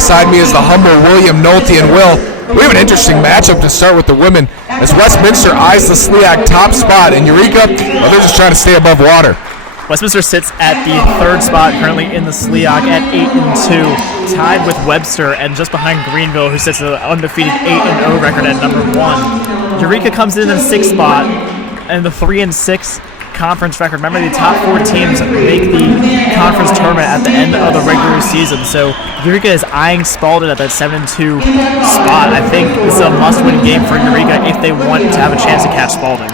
alongside me is the humble William Nolte. And Will, we have an interesting matchup to start with the women as Westminster eyes the SLEAC top spot, and Eureka, well, they're just trying to stay above water. Westminster sits at the third spot currently in the SLEAC at 8-2, tied with Webster and just behind Greenville, who sits at an undefeated 8-0 record at number 1. Eureka comes in the 6th spot and the 3-6 conference record. Remember, the top 4 teams make the conference tournament at the end of the regular season. So Eureka is eyeing Spalding at that 7-2 spot. I think this is a must-win game for Eureka if they want to have a chance to catch Spalding.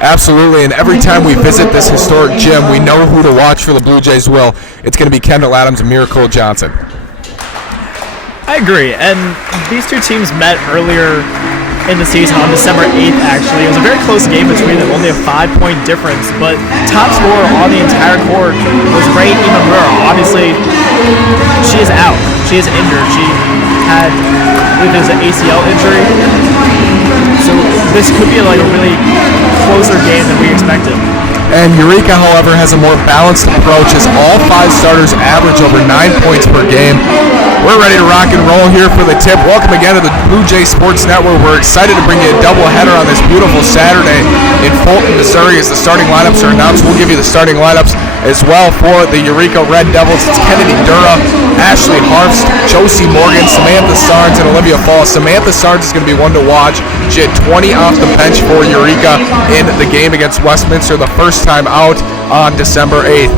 Absolutely, and every time we visit this historic gym, we know who to watch for the Blue Jays. Will, it's going to be Kendall Adams and Miracle Johnson. I agree, and these two teams met earlier in the season on December 8th, actually. It was a very close game between them, only a 5-point difference, but top scorer on the entire court was Ray Imamura. Obviously, she is out. She is injured. She had, I believe it was an ACL injury. So this could be like a really closer game than we expected. And Eureka, however, has a more balanced approach as all 5 starters average over 9 points per game. We're ready to rock and roll here for the tip. Welcome again to the Blue Jay Sports Network. We're excited to bring you a doubleheader on this beautiful Saturday in Fulton, Missouri as the starting lineups are announced. We'll give you the starting lineups as well for the Eureka Red Devils. It's Kennedy Dura, Ashley Harfst, Josie Morgan, Samantha Sarnes, and Olivia Falls. Samantha Sarnes is going to be one to watch. She had 20 off the bench for Eureka in the game against Westminster the first time out on December 8th.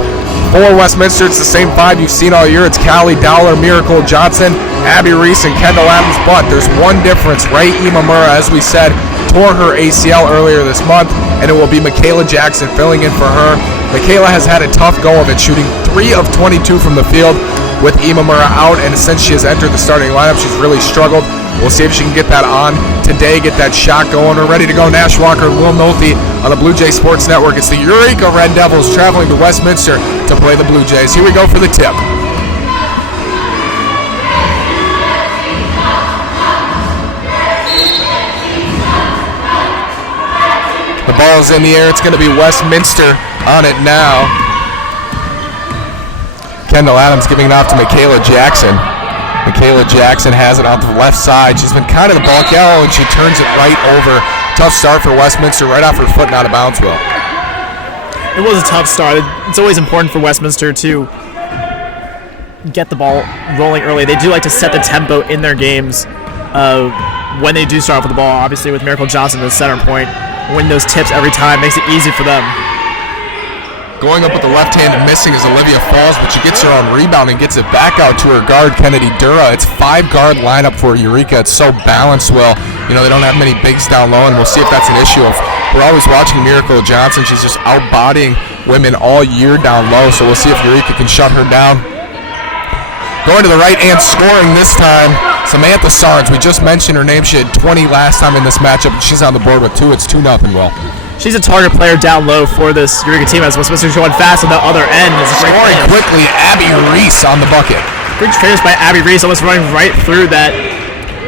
For Westminster, it's the same 5 you've seen all year. It's Callie Dowler, Miracle Johnson, Abby Reese, and Kendall Adams. But there's one difference. Ray Imamura, as we said, tore her ACL earlier this month, and it will be Michaela Jackson filling in for her. Michaela has had a tough go of it, shooting 3 of 22 from the field with Imamura out, and since she has entered the starting lineup, she's really struggled. We'll see if she can get that on today, get that shot going. We're ready to go. Nash Walker and Will Nolte on the Blue Jay Sports Network. It's the Eureka Red Devils traveling to Westminster to play the Blue Jays. Here we go for the tip. The ball's in the air. It's going to be Westminster on it now. Kendall Adams giving it off to Michaela Jackson. Michaela Jackson has it on the left side. She's been kind of the ball cow, and she turns it right over. Tough start for Westminster, right off her foot and out of bounds, Will. It was a tough start. It's always important for Westminster to get the ball rolling early. They do like to set the tempo in their games when they do start off with the ball. Obviously, with Miracle Johnson, the center point, win those tips every time makes it easy for them. Going up with the left hand and missing is Olivia Falls, but she gets her own rebound and gets it back out to her guard, Kennedy Dura. It's 5-guard lineup for Eureka. It's so balanced, Will. You know, they don't have many bigs down low, and we'll see if that's an issue. We're always watching Miracle Johnson. She's just out-bodying women all year down low, so we'll see if Eureka can shut her down. Going to the right and scoring this time, Samantha Sarnes. We just mentioned her name. She had 20 last time in this matchup, and she's on the board with 2. It's 2-0, Will. She's a target player down low for this Eureka team as Westminster's going fast on the other end. Scoring quickly, Abby Reese on the bucket. Great finish by Abby Reese, almost running right through that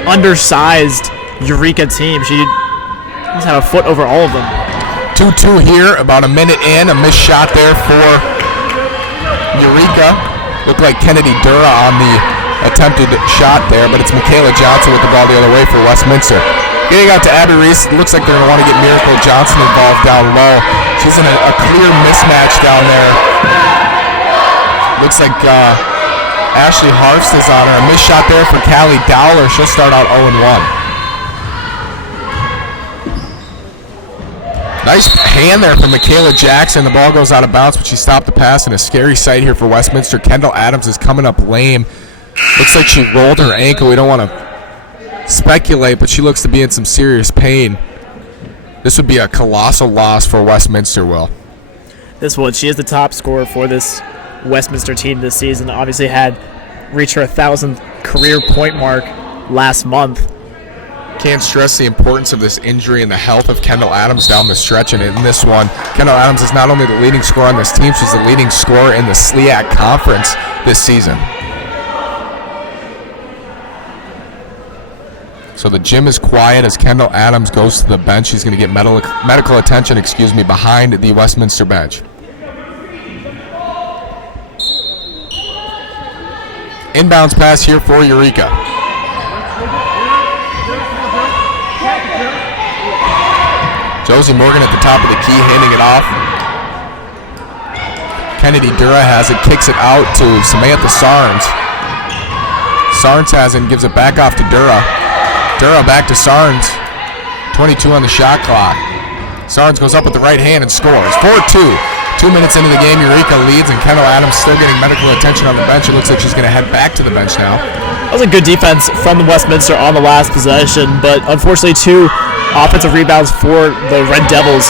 undersized Eureka team. She must have a foot over all of them. 2-2 here, about a minute in. A missed shot there for Eureka. Looked like Kennedy Dura on the attempted shot there, but it's Michaela Johnson with the ball the other way for Westminster. Getting out to Abby Reese, looks like they're going to want to get Miracle Johnson involved down low. She's in a clear mismatch down there. Looks like Ashley Harfst is on her. A missed shot there for Callie Dowler. She'll start out 0-1. Nice hand there from Michaela Jackson. The ball goes out of bounds, but she stopped the pass in a scary sight here for Westminster. Kendall Adams is coming up lame. Looks like she rolled her ankle. We don't want to speculate, but she looks to be in some serious pain. This would be a colossal loss for Westminster, Will. This would. She is the top scorer for this Westminster team this season. Obviously had reached her 1,000th career point mark last month. Can't stress the importance of this injury and the health of Kendall Adams down the stretch, and in this one, Kendall Adams is not only the leading scorer on this team, she's the leading scorer in the SLEAC conference this season. So the gym is quiet as Kendall Adams goes to the bench. He's going to get medical attention, behind the Westminster bench. Inbounds pass here for Eureka. Josie Morgan at the top of the key, handing it off. Kennedy Dura has it, kicks it out to Samantha Sarnes. Sarnes has it and gives it back off to Dura. Dura back to Sarnes. 22 on the shot clock. Sarnes goes up with the right hand and scores. 4-2. 2 minutes into the game, Eureka leads, and Kendall Adams still getting medical attention on the bench. It looks like she's going to head back to the bench now. That was a good defense from the Westminster on the last possession, but unfortunately 2 offensive rebounds for the Red Devils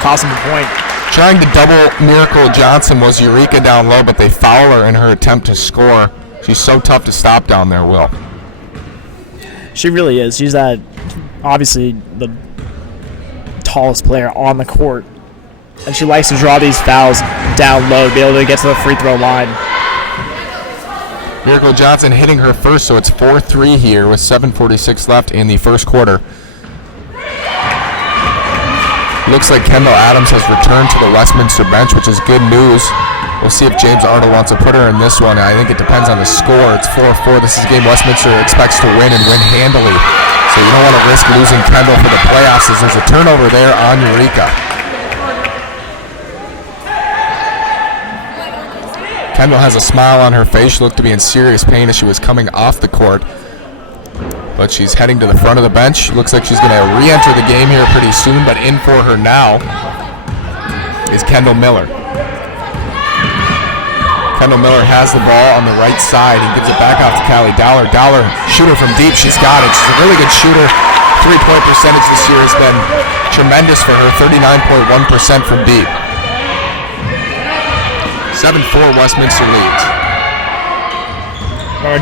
cost them the point. Trying to double Miracle Johnson was Eureka down low, but they foul her in her attempt to score. She's so tough to stop down there, Will. She really is. She's obviously the tallest player on the court, and she likes to draw these fouls down low to be able to get to the free throw line. Miracle Johnson hitting her first, so it's 4-3 here with 7:46 left in the first quarter. Looks like Kendall Adams has returned to the Westminster bench, which is good news. We'll see if James Arnold wants to put her in this one. I think it depends on the score. It's 4-4. This is a game Westminster expects to win and win handily. So you don't want to risk losing Kendall for the playoffs, as there's a turnover there on Eureka. Kendall has a smile on her face. She looked to be in serious pain as she was coming off the court. But she's heading to the front of the bench. Looks like she's going to re-enter the game here pretty soon, but in for her now is Kendall Miller. Kendall Miller has the ball on the right side and gives it back off to Callie Dowler. Dowler, shooter from deep. She's got it. She's a really good shooter. 3-point percentage this year has been tremendous for her, 39.1% from deep. 7-4 Westminster leads.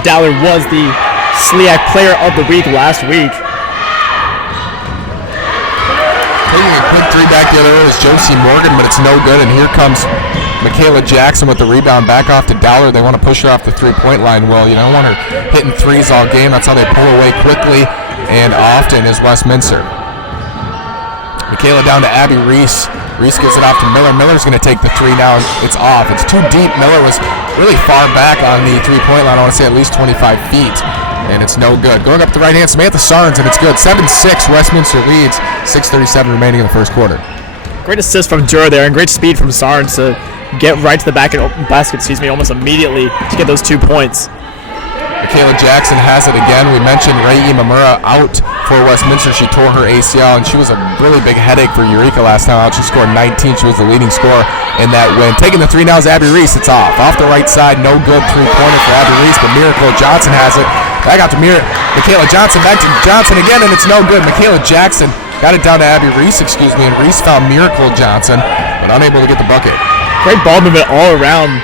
Dowler was the SLIAC Player of the Week last week. Taking a quick three back the other way is Josie Morgan, but it's no good. And here comes Michaela Jackson with the rebound back off to Dowler. They want to push her off the three-point line. Well, you don't want her hitting threes all game. That's how they pull away quickly and often is Westminster. Michaela down to Abby Reese. Reese gives it off to Miller. Miller's going to take the three now, and it's off. It's too deep. Miller was really far back on the three-point line. I want to say at least 25 feet. And it's no good. Going up the right hand, Samantha Sarnes, and it's good. 7-6, Westminster leads. 6:37 remaining in the first quarter. Great assist from Dura there, and great speed from Sarnes to get right to the basket, almost immediately to get those 2 points. Michaela Jackson has it again. We mentioned Ray Imamura out for Westminster. She tore her ACL, and she was a really big headache for Eureka last time out. She scored 19. She was the leading scorer in that win. Taking the three now is Abby Reese. It's off. Off the right side, no good three-pointer for Abby Reese, but Miracle Johnson has it. Back out to Michaela Johnson, back to Johnson again, and it's no good. Michaela Jackson got it down to Abby Reese, and Reese found Miracle Johnson, but unable to get the bucket. Great ball movement all around.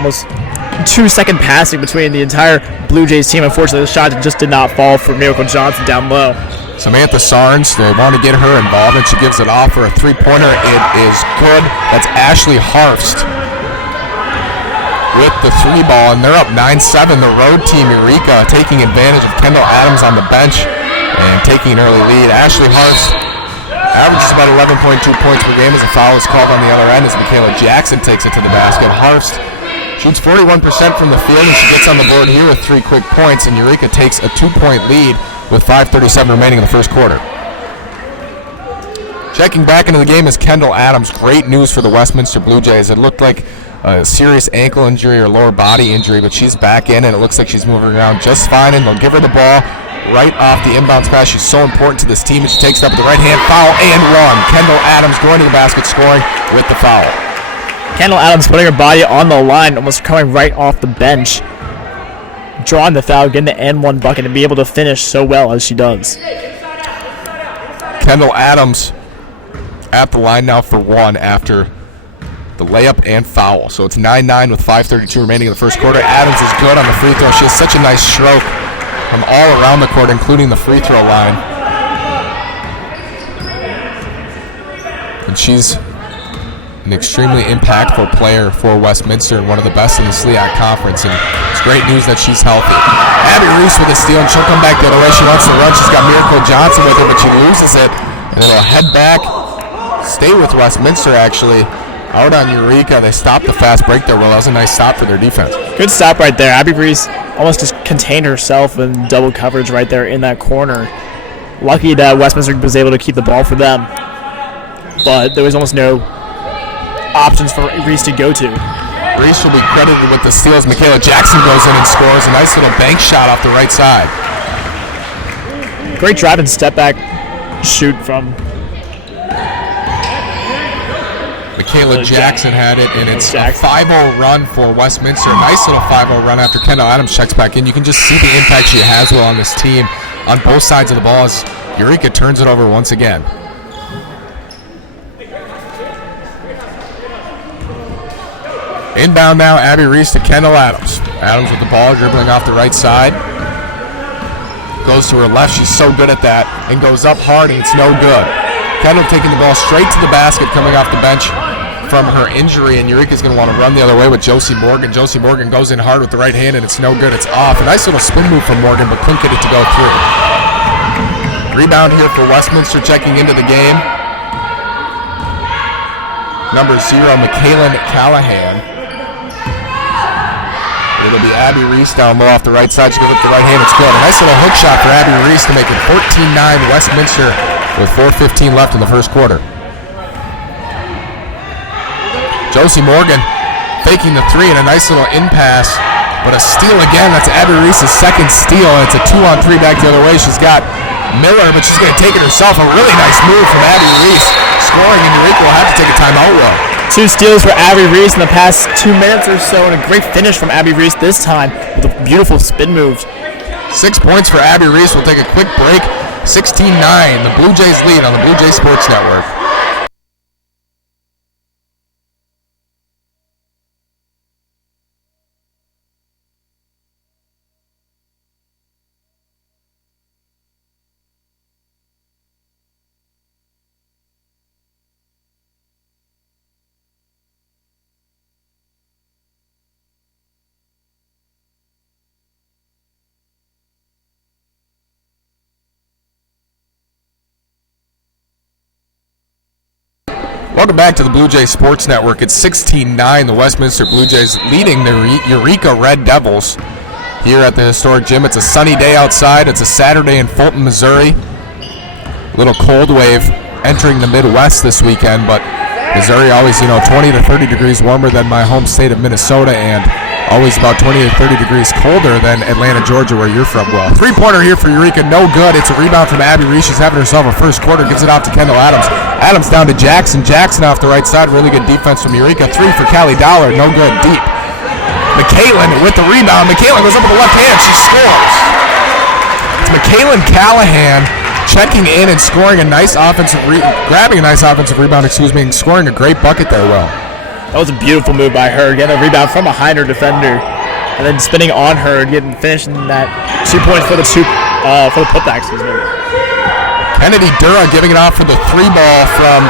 Almost 2-second passing between the entire Blue Jays team. Unfortunately, the shot just did not fall for Miracle Johnson down low. Samantha Sarnes, they want to get her involved, and she gives it off for a three-pointer. It is good. That's Ashley Harfst with the three ball, and they're up 9-7. The road team, Eureka, taking advantage of Kendall Adams on the bench and taking an early lead. Ashley Harfst averages about 11.2 points per game as a foul is called on the other end as Michaela Jackson takes it to the basket. Harfst shoots 41% from the field, and she gets on the board here with 3 quick points, and Eureka takes a 2-point lead with 5:37 remaining in the first quarter. Checking back into the game is Kendall Adams. Great news for the Westminster Blue Jays. It looked like a serious ankle injury or lower body injury, but she's back in, and it looks like she's moving around just fine, and they'll give her the ball right off the inbounds pass. She's so important to this team, and she takes it up with the right hand, foul, and one. Kendall Adams going to the basket, scoring with the foul. Kendall Adams putting her body on the line, almost coming right off the bench, drawing the foul, getting the N1 bucket, and be able to finish so well as she does. Kendall Adams at the line now for one after the layup and foul. So it's 9-9 with 5:32 remaining in the first quarter. Adams is good on the free throw. She has such a nice stroke from all around the court, including the free throw line. And she's an extremely impactful player for Westminster and one of the best in the SLIAC Conference. And it's great news that she's healthy. Abby Reese with a steal, and she'll come back the other way. She wants to run. She's got Miracle Johnson with her, but she loses it. And it'll head back, stay with Westminster actually, Out on Eureka, they stopped the fast break there. Well, that was a nice stop for their defense. Good stop right there. Abby Reese almost just contained herself in double coverage right there in that corner. Lucky that Westminster was able to keep the ball for them, but there was almost no options for Reese to go to. Reese will be credited with the steals. Michaela Jackson goes in and scores a nice little bank shot off the right side. Great drive and step back shoot from Michaela Jackson had it, and it's a 5-0 run for Westminster. A nice little 5-0 run after Kendall Adams checks back in. You can just see the impact she has on this team on both sides of the ball as Eureka turns it over once again. Inbound now, Abby Reese to Kendall Adams. Adams with the ball, dribbling off the right side. Goes to her left, she's so good at that, and goes up hard, and it's no good. Kendall taking the ball straight to the basket coming off the bench from her injury, and Eureka's going to want to run the other way with Josie Morgan. Josie Morgan goes in hard with the right hand, and it's no good. It's off. A nice little spin move from Morgan, but couldn't get it to go through. Rebound here for Westminster checking into the game. Number 0, McKaylin Callahan. It'll be Abby Reese down low off the right side. She goes up the right hand. It's good. A nice little hook shot for Abby Reese to make it 14-9 Westminster with 4:15 left in the first quarter. Josie Morgan faking the three and a nice little in pass, but a steal again. That's Abby Reese's second steal, and it's a 2-on-3 back the other way. She's got Miller, but she's going to take it herself. A really nice move from Abby Reese. Scoring, and Eureka will have to take a timeout row. 2 steals for Abby Reese in the past 2 minutes or so, and a great finish from Abby Reese this time with a beautiful spin move. 6 points for Abby Reese. We'll take a quick break. 16-9, the Blue Jays lead on the Blue Jays Sports Network. Welcome back to the Blue Jays Sports Network. It's 16-9, the Westminster Blue Jays leading the Eureka Red Devils here at the historic gym. It's a sunny day outside. It's a Saturday in Fulton, Missouri. A little cold wave entering the Midwest this weekend, but Missouri always, 20 to 30 degrees warmer than my home state of Minnesota, and always about 20 to 30 degrees colder than Atlanta, Georgia, where you're from. Well, 3-pointer here for Eureka, no good. It's a rebound from Abby Reese. She's having herself a first quarter, gives it off to Kendall Adams. Adams down to Jackson. Jackson off the right side. Really good defense from Eureka. 3 for Callie Dollar, no good, deep. McKaylin with the rebound. McKaylin goes up with the left hand. She scores. It's McKaylin Callahan checking in and scoring a nice offensive, grabbing a nice offensive rebound, and scoring a great bucket there, Will. That was a beautiful move by her, getting a rebound from behind her defender, and then spinning on her, getting finishing that 2 points for the putback. Kennedy Dura giving it off for the 3-ball from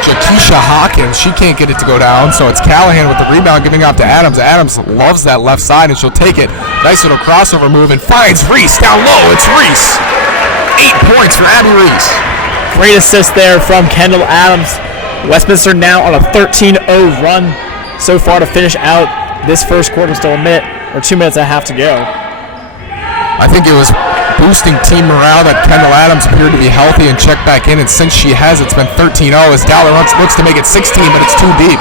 Shaquiesha Hawkins. She can't get it to go down, so it's Callahan with the rebound giving off to Adams. Adams loves that left side, and she'll take it. Nice little crossover move, and finds Reese down low. It's Reese. 8 points for Abby Reese. Great assist there from Kendall Adams. Westminster now on a 13-0 run so far to finish out this first quarter. Still a minute or 2 minutes and a half to go. I think it was boosting team morale that Kendall Adams appeared to be healthy and checked back in, and since she has, it's been 13-0 as Dollar looks to make it 16, but it's too deep.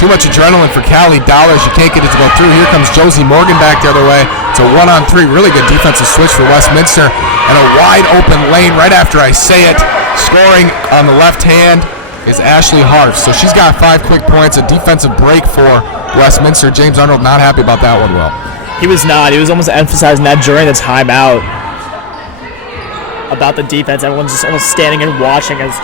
Too much adrenaline for Callie Dollar. She can't get it to go through. Here comes Josie Morgan back the other way. It's a 1-on-3. Really good defensive switch for Westminster, and a wide open lane right after I say it. Scoring on the left hand is Ashley Harf. So she's got 5 quick points, a defensive break for Westminster. James Arnold not happy about that one, Will. He was not. He was almost emphasizing that during the timeout about the defense. Everyone's just almost standing and watching as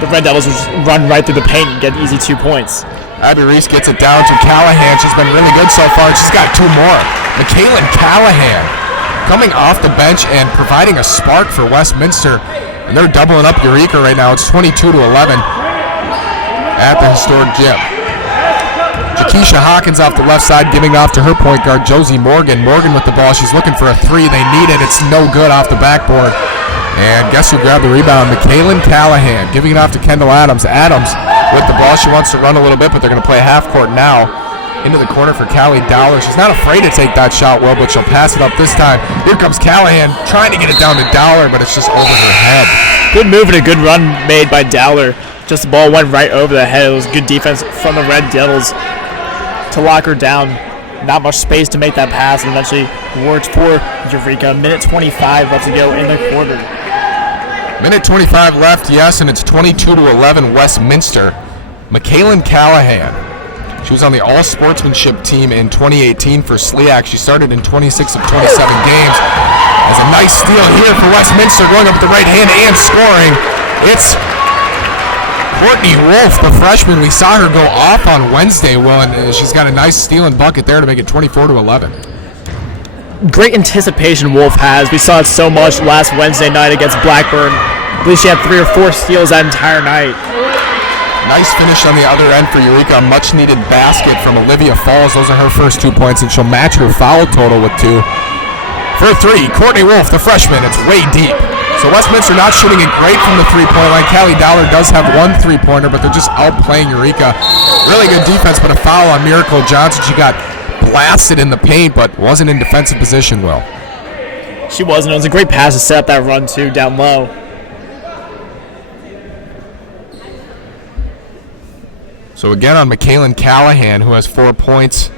the Red Devils would just run right through the paint and get easy 2 points. Abby Reese gets it down to Callahan. She's been really good so far. She's got 2 more. McKaylin Callahan coming off the bench and providing a spark for Westminster. And they're doubling up Eureka right now. It's 22-11 at the historic gym. Shaquiesha Hawkins off the left side, giving off to her point guard, Josie Morgan. Morgan with the ball. She's looking for a 3. They need it. It's no good off the backboard. And guess who grabbed the rebound? McKaylin Callahan, giving it off to Kendall Adams. Adams with the ball. She wants to run a little bit, but they're going to play half court now. Into the corner for Callie Dowler. She's not afraid to take that shot, Will, but she'll pass it up this time. Here comes Callahan trying to get it down to Dowler, but it's just over her head. Good move and a good run made by Dowler. Just the ball went right over the head. It was good defense from the Red Devils to lock her down. Not much space to make that pass, and eventually worked for Eureka. Minute 25 left to go in the quarter. Minute 25 left, yes, and it's 22-11 Westminster. McKaylin Callahan. She was on the all-sportsmanship team in 2018 for SLIAC. She started in 26 of 27 games. There's a nice steal here for Westminster, going up with the right hand and scoring. It's Courtney Wolf, the freshman. We saw her go off on Wednesday, Will, and she's got a nice steal and bucket there to make it 24-11. Great anticipation Wolf has. We saw it so much last Wednesday night against Blackburn. I believe she had 3 or 4 steals that entire night. Nice finish on the other end for Eureka. A much-needed basket from Olivia Falls. Those are her first 2 points, and she'll match her foul total with 2. For 3, Courtney Wolf, the freshman. It's way deep. So Westminster not shooting it great from the three-point line. Callie Dowler does have 1 3-pointer, but they're just outplaying Eureka. Really good defense, but a foul on Miracle Johnson. She got blasted in the paint, but wasn't in defensive position, Will. She wasn't. It was a great pass to set up that run, too, down low. So again on McKaylin Callahan, who has 4 points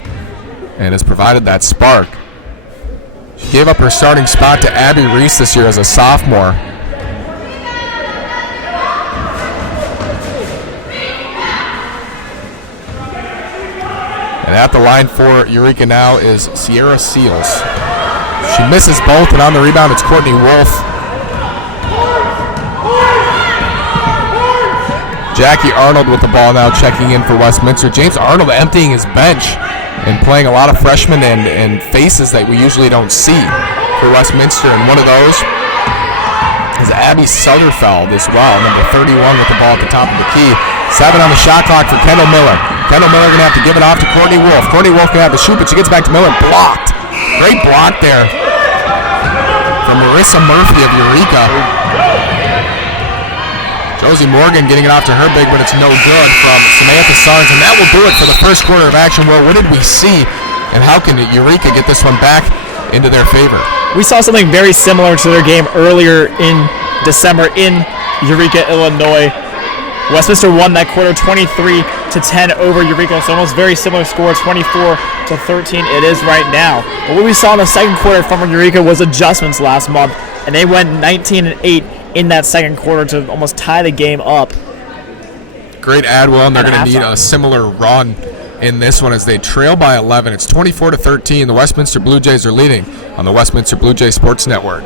and has provided that spark. She gave up her starting spot to Abby Reese this year as a sophomore. And at the line for Eureka now is Sierra Seals. She misses both, and on the rebound it's Courtney Wolf. Jackie Arnold with the ball now, checking in for Westminster. James Arnold emptying his bench and playing a lot of freshmen and faces that we usually don't see for Westminster. And one of those is Abby Sutterfeld as well, number 31 with the ball at the top of the key. 7 on the shot clock for Kendall Miller. Kendall Miller going to have to give it off to Courtney Wolf. Courtney Wolf going to have to shoot, but she gets back to Miller. Blocked. Great block there from Marissa Murphy of Eureka. Josie Morgan getting it off to her big, but it's no good from Samantha Sarnes, and that will do it for the first quarter of action. Well, what did we see, and how can Eureka get this one back into their favor? We saw something very similar to their game earlier in December in Eureka, Illinois. Westminster won that quarter 23-10 over Eureka. It's almost very similar score, 24-13 it is right now. But what we saw in the second quarter from Eureka was adjustments last month, and they went 19-8 in that second quarter to almost tie the game up. Great ad, Will, and they're going to need a similar run in this one as they trail by 11. It's 24-13. The Westminster Blue Jays are leading on the Westminster Blue Jays Sports Network.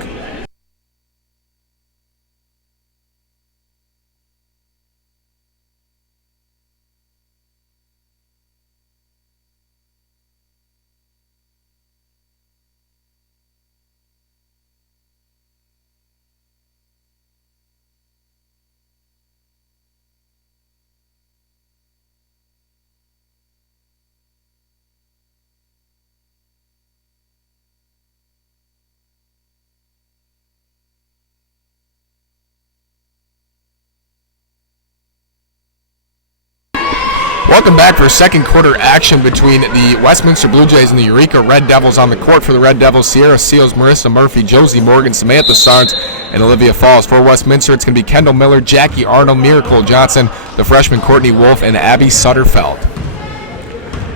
Welcome back for second quarter action between the Westminster Blue Jays and the Eureka Red Devils. On the court for the Red Devils, Sierra Seals, Marissa Murphy, Josie Morgan, Samantha Sarnes, and Olivia Falls. For Westminster, it's going to be Kendall Miller, Jackie Arnold, Miracle Johnson, the freshman Courtney Wolf, and Abby Sutterfeld.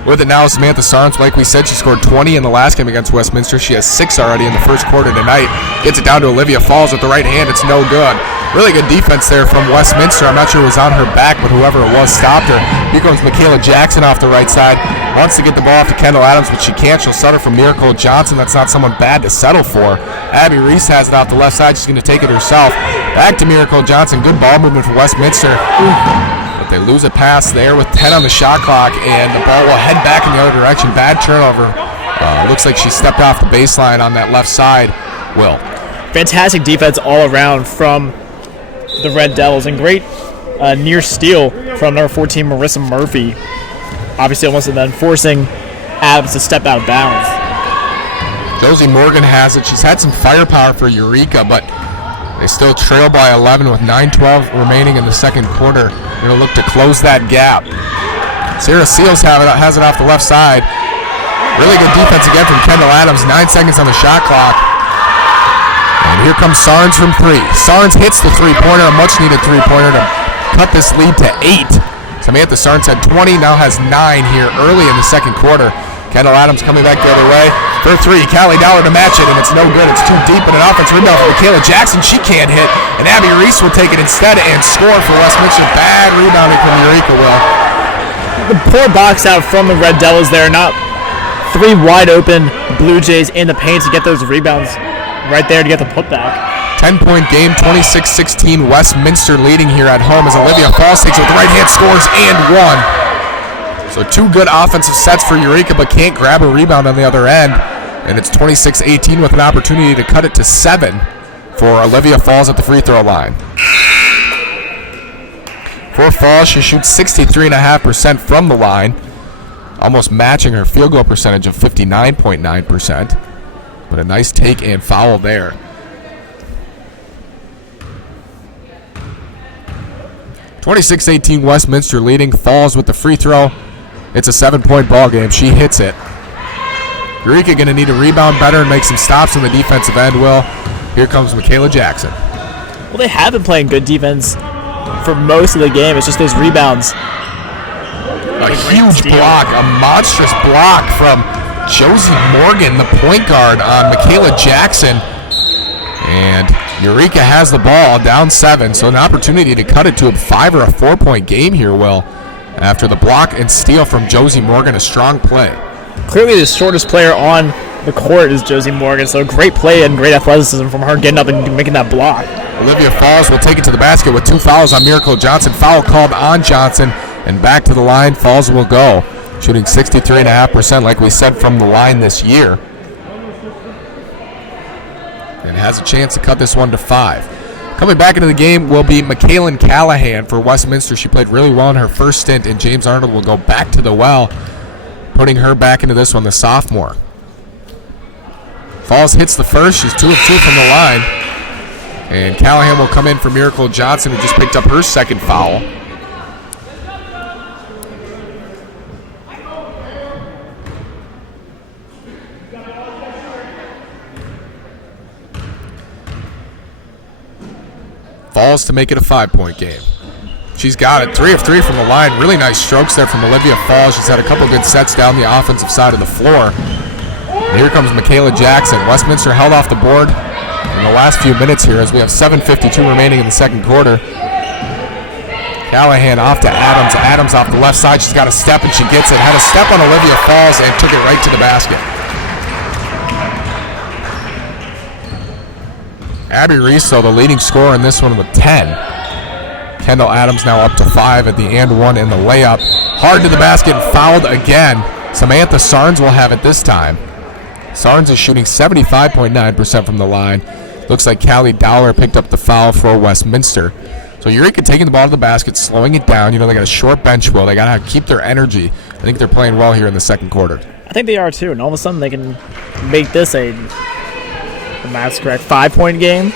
With it now, Samantha Sarnes, like we said, she scored 20 in the last game against Westminster. She has 6 already in the first quarter tonight. Gets it down to Olivia Falls with the right hand. It's no good. Really good defense there from Westminster. I'm not sure it was on her back, but whoever it was stopped her. Here comes Michaela Jackson off the right side. Wants to get the ball off to Kendall Adams, but she can't. She'll settle for Miracle Johnson. That's not someone bad to settle for. Abby Reese has it off the left side. She's going to take it herself. Back to Miracle Johnson. Good ball movement for Westminster. But they lose a pass there with 10 on the shot clock, and the ball will head back in the other direction. Bad turnover. Looks like she stepped off the baseline on that left side. Will. Fantastic defense all around from the Red Devils, and great near steal from number 14, Marissa Murphy. Obviously almost then forcing Adams to step out of bounds. Josie Morgan has it. She's had some firepower for Eureka, but They still trail by 11 with 9:12 remaining in the second quarter. They're going to look to close that gap. Sarah Seals has it off the left side. Really good defense again from Kendall Adams. 9 seconds on the shot clock. And here comes Sarnes from 3. Sarnes hits the three-pointer, a much-needed three-pointer to cut this lead to 8. Samantha Sarnes had 20, now has 9 here early in the second quarter. Kendall Adams coming back the other way. For 3, Callie Dowler to match it, and it's no good. It's too deep, and an offensive rebound for Michaela Jackson. She can't hit, and Abby Reese will take it instead and score for Westminster. Bad rebounding from Eureka, Will. The poor box out from the Red Devils there. Not 3 wide open Blue Jays in the paint to get those rebounds right there to get the putback. 10-point game, 26-16. Westminster leading here at home as Olivia Falls takes it with the right hand, scores, and 1. So 2 good offensive sets for Eureka, but can't grab a rebound on the other end. And it's 26-18 with an opportunity to cut it to 7 for Olivia Falls at the free throw line. For Falls, she shoots 63.5% from the line, almost matching her field goal percentage of 59.9%. But a nice take and foul there. 26-18 Westminster leading. Falls with the free throw. It's a 7-point ball game. She hits it. Eureka going to need to rebound better and make some stops on the defensive end, Will. Here comes Michaela Jackson. Well, they have been playing good defense for most of the game. It's just those rebounds. A huge block, a monstrous block from Josie Morgan, the point guard, on Michaela Jackson. And Eureka has the ball down 7, so an opportunity to cut it to a 5 or a 4-point game here, Will. After the block and steal from Josie Morgan, a strong play. Clearly the shortest player on the court is Josie Morgan, so great play and great athleticism from her getting up and making that block. Olivia Falls will take it to the basket with 2 fouls on Miracle Johnson. Foul called on Johnson, and back to the line, Falls will go. Shooting 63.5% like we said from the line this year. And has a chance to cut this one to 5. Coming back into the game will be McKaylin Callahan for Westminster. She played really well in her first stint, and James Arnold will go back to the well, putting her back into this one, the sophomore. Falls hits the first. She's 2 of 2 from the line. And Callahan will come in for Miracle Johnson, who just picked up her second foul. Falls to make it a 5-point game. She's got it. 3 of 3 from the line. Really nice strokes there from Olivia Falls. She's had a couple good sets down the offensive side of the floor. And here comes Michaela Jackson. Westminster held off the board in the last few minutes here as we have 7:52 remaining in the second quarter. Callahan off to Adams. Adams off the left side. She's got a step and she gets it. Had a step on Olivia Falls and took it right to the basket. Abby Reese, though, the leading scorer in this one with 10. Kendall Adams now up to 5 at the and 1 in the layup. Hard to the basket and fouled again. Samantha Sarnes will have it this time. Sarnes is shooting 75.9% from the line. Looks like Callie Dowler picked up the foul for Westminster. So Eureka taking the ball to the basket, slowing it down. You know, they got a short bench, Will. They got to keep their energy. I think they're playing well here in the second quarter. I think they are too, and all of a sudden they can make this the math's correct, 5-point game.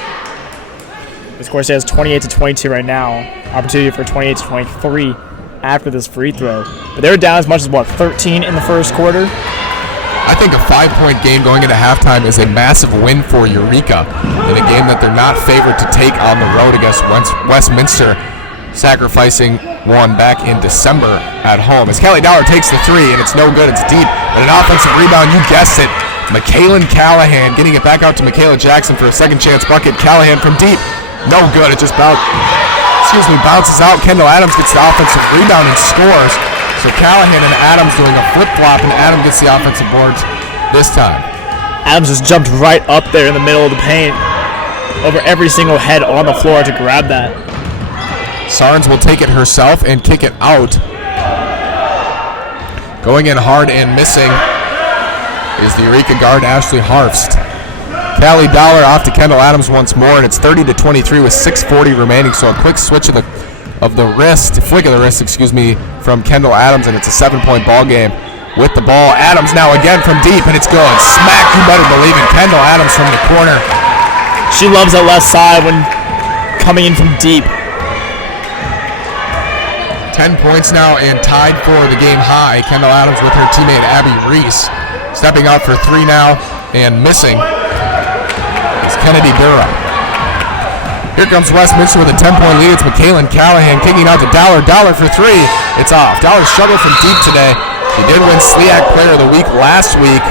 Of course, it has 28-22 right now. Opportunity for 28-23 after this free throw. But they were down as much as, 13 in the first quarter? I think a 5-point game going into halftime is a massive win for Eureka in a game that they're not favored to take on the road against Westminster, sacrificing one back in December at home. As Callie Dowler takes the 3, and it's no good, it's deep. But an offensive rebound, you guessed it. McKaylin Callahan getting it back out to Michaela Jackson for a second chance bucket. Callahan from deep. No good. It just bounces out. Kendall Adams gets the offensive rebound and scores. So Callahan and Adams doing a flip-flop, and Adams gets the offensive boards this time. Adams just jumped right up there in the middle of the paint over every single head on the floor to grab that. Sarnes will take it herself and kick it out. Going in hard and missing is the Eureka guard, Ashley Harfst. Callie Dowler off to Kendall Adams once more, and it's 30-23 with 6:40 remaining. So a quick switch flick of the wrist, from Kendall Adams, and it's a 7-point ball game. With the ball, Adams now again from deep, and it's good. Smack, you better believe it. Kendall Adams from the corner. She loves that left side when coming in from deep. 10 points now and tied for the game high. Kendall Adams with her teammate Abby Reese. Stepping out for three now and missing is Kennedy Durham. Here comes Westminster with a 10-point lead. It's McKaylin Callahan kicking out to Dollar. Dollar for three. It's off. Dollar struggled from deep today. She did win SLIAC Player of the Week last week.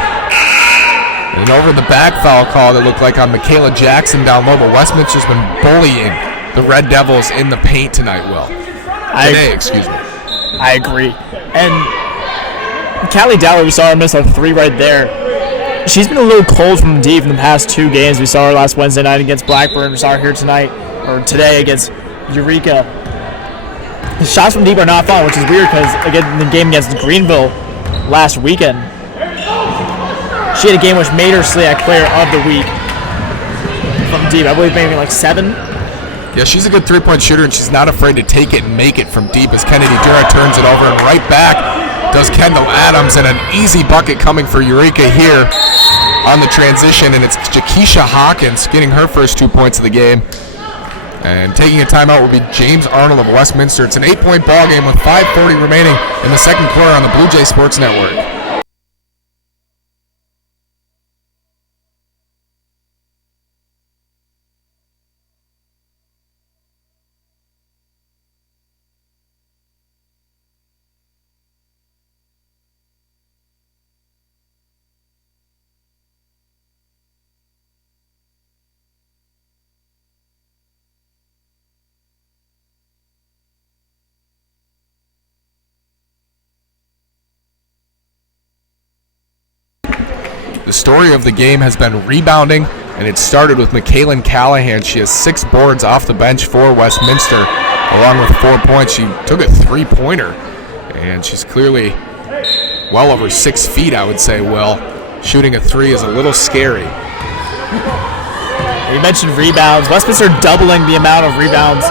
And over the back foul call that looked like on Michaela Jackson down low, but Westminster's been bullying the Red Devils in the paint tonight, Will. Excuse me. I agree. And Callie Dollar, we saw her miss a three right there. She's been a little cold from deep in the past two games. We saw her last Wednesday night against Blackburn. We saw her here tonight, or today against Eureka. The shots from deep are not fun, which is weird because, again, in the game against Greenville last weekend, she had a game which made her SLIAC Player of the Week from deep. I believe maybe like 7. Yeah, she's a good three-point shooter, and she's not afraid to take it and make it from deep as Kennedy Dura turns it over, and right back does Kendall Adams, and an easy bucket coming for Eureka here on the transition, and it's Shaquiesha Hawkins getting her first 2 points of the game. And taking a timeout will be James Arnold of Westminster. It's an 8-point ball game with 5:40 remaining in the second quarter on the Blue Jay Sports Network. The story of the game has been rebounding, and it started with McKaylin Callahan. She has 6 boards off the bench for Westminster, along with 4 points. She took a three-pointer, and she's clearly well over 6 feet, I would say, Will. Shooting a three is a little scary. You mentioned rebounds. Westminster doubling the amount of rebounds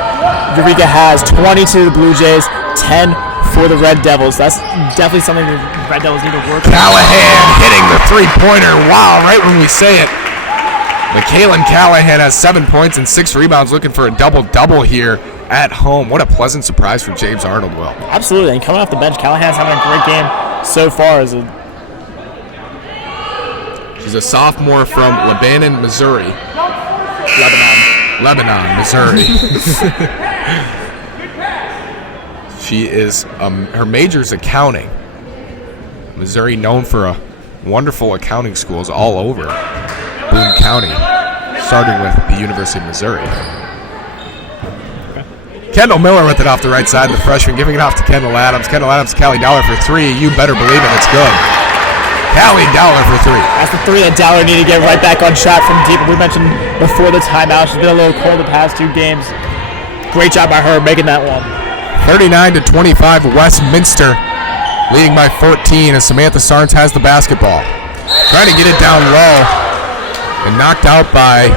Eureka has. 22 to the Blue Jays, 10 for the Red Devils. That's definitely something the Red Devils need to work on. Callahan hitting the three-pointer. Wow, right when we say it. McKaylin Callahan has 7 points and 6 rebounds, looking for a double-double here at home. What a pleasant surprise for James Arnold, Will. Absolutely, and coming off the bench, Callahan's having a great game so far. She's a sophomore from Lebanon, Missouri. Lebanon, Missouri. She is, her major is accounting. Missouri known for a wonderful accounting schools all over Boone County, starting with the University of Missouri. Kendall Miller with it off the right side, the freshman, giving it off to Kendall Adams. Kendall Adams, Callie Dollar for three. You better believe it, it's good. Callie Dollar for three. That's the three that Dollar needed to get right back on shot from deep. We mentioned before the timeout, she's been a little cold the past 2 games. Great job by her making that one. 39-25, Westminster leading by 14 as Samantha Sarnes has the basketball. Trying to get it down low and knocked out by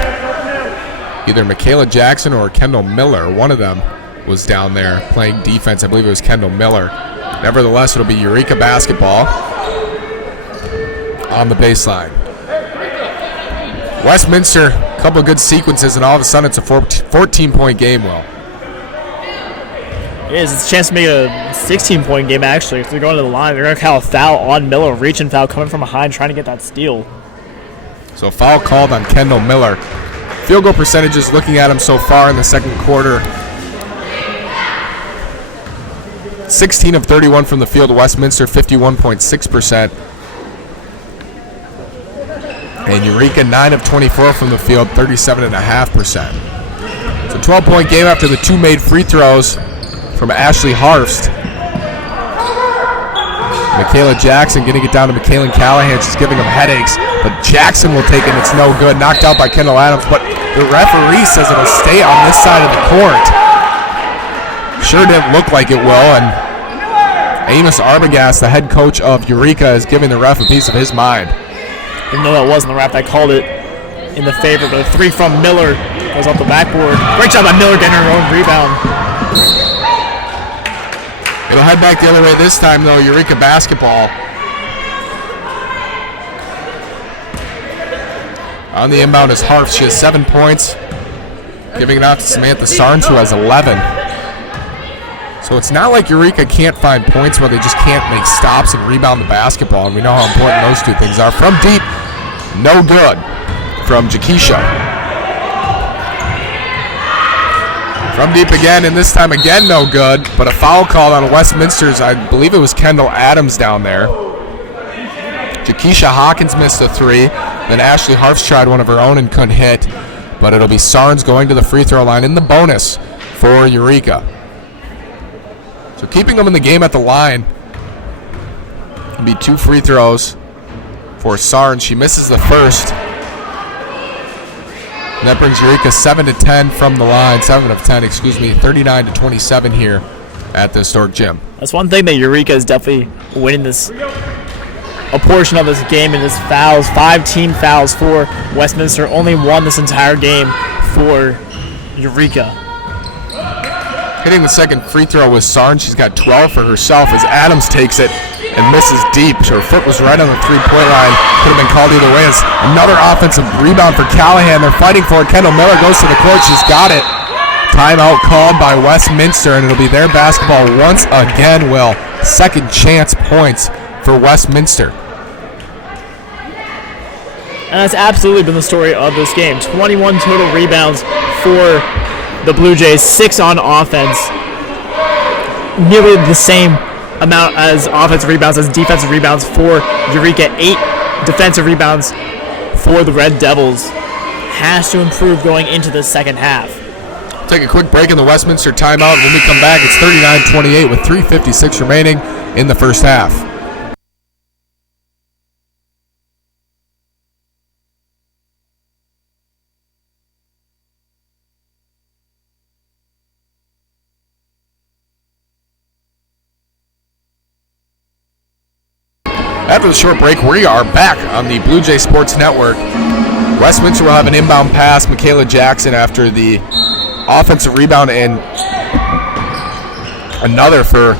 either Michaela Jackson or Kendall Miller. One of them was down there playing defense. I believe it was Kendall Miller. Nevertheless, it'll be Eureka basketball on the baseline. Westminster, a couple of good sequences, and all of a sudden it's a 14-point game, Will. It is. It's a chance to make a 16-point game, actually. If they're going to the line, they're going to call a foul on Miller, reaching foul, coming from behind, trying to get that steal. So foul called on Kendall Miller. Field goal percentages looking at him so far in the second quarter. 16 of 31 from the field, Westminster 51.6%. And Eureka 9 of 24 from the field, 37.5%. It's a 12-point game after the 2 made free throws from Ashley Harfst. Michaela Jackson getting it down to McKaylin Callahan. She's giving him headaches, but Jackson will take it. It's no good. Knocked out by Kendall Adams, but the referee says it'll stay on this side of the court. Sure didn't look like it will, and Amos Arbogast, the head coach of Eureka, is giving the ref a piece of his mind. Even though that wasn't the ref that called it in the favor, but a 3 from Miller goes off the backboard. Great job by Miller getting her own rebound. It'll head back the other way this time, though. Eureka basketball. On the inbound is Harf. She has 7 points. giving it out to Samantha Sarnes, who has 11. So it's not like Eureka can't find points where they just can't make stops and rebound the basketball, and we know how important those two things are. From deep, no good from Shaquiesha. From deep again, and this time again no good, but a foul called on Westminster's, I believe it was Kendall Adams down there. Shaquiesha Hawkins missed a three, then Ashley Harfs tried one of her own and couldn't hit, but it'll be Sarnes going to the free throw line in the bonus for Eureka. So keeping them in the game at the line will be 2 free throws for Sarnes. She misses the first. And that brings Eureka 7-10 from the line. 7 of 10, 39-27 here at the historic gym. That's one thing that Eureka is definitely winning a portion of this game in this fouls. 5 team fouls for Westminster. Only 1 this entire game for Eureka. Hitting the second free throw was Sarnes. She's got 12 for herself as Adams takes it and misses deep. Her foot was right on the three-point line. Could have been called either way. It's another offensive rebound for Callahan. They're fighting for it. Kendall Miller goes to the court. She's got it. Timeout called by Westminster, and it'll be their basketball once again, Will. Second chance points for Westminster. And that's absolutely been the story of this game. 21 total rebounds for the Blue Jays, 6 on offense. Nearly the same amount as offensive rebounds as defensive rebounds for Eureka. 8 defensive rebounds for the Red Devils. Has to improve going into the second half. Take a quick break in the Westminster timeout. When we come back, it's 39-28 with 3:56 remaining in the first half. After the short break, we are back on the Blue Jay Sports Network. Westminster will have an inbound pass. Michaela Jackson after the offensive rebound, and another for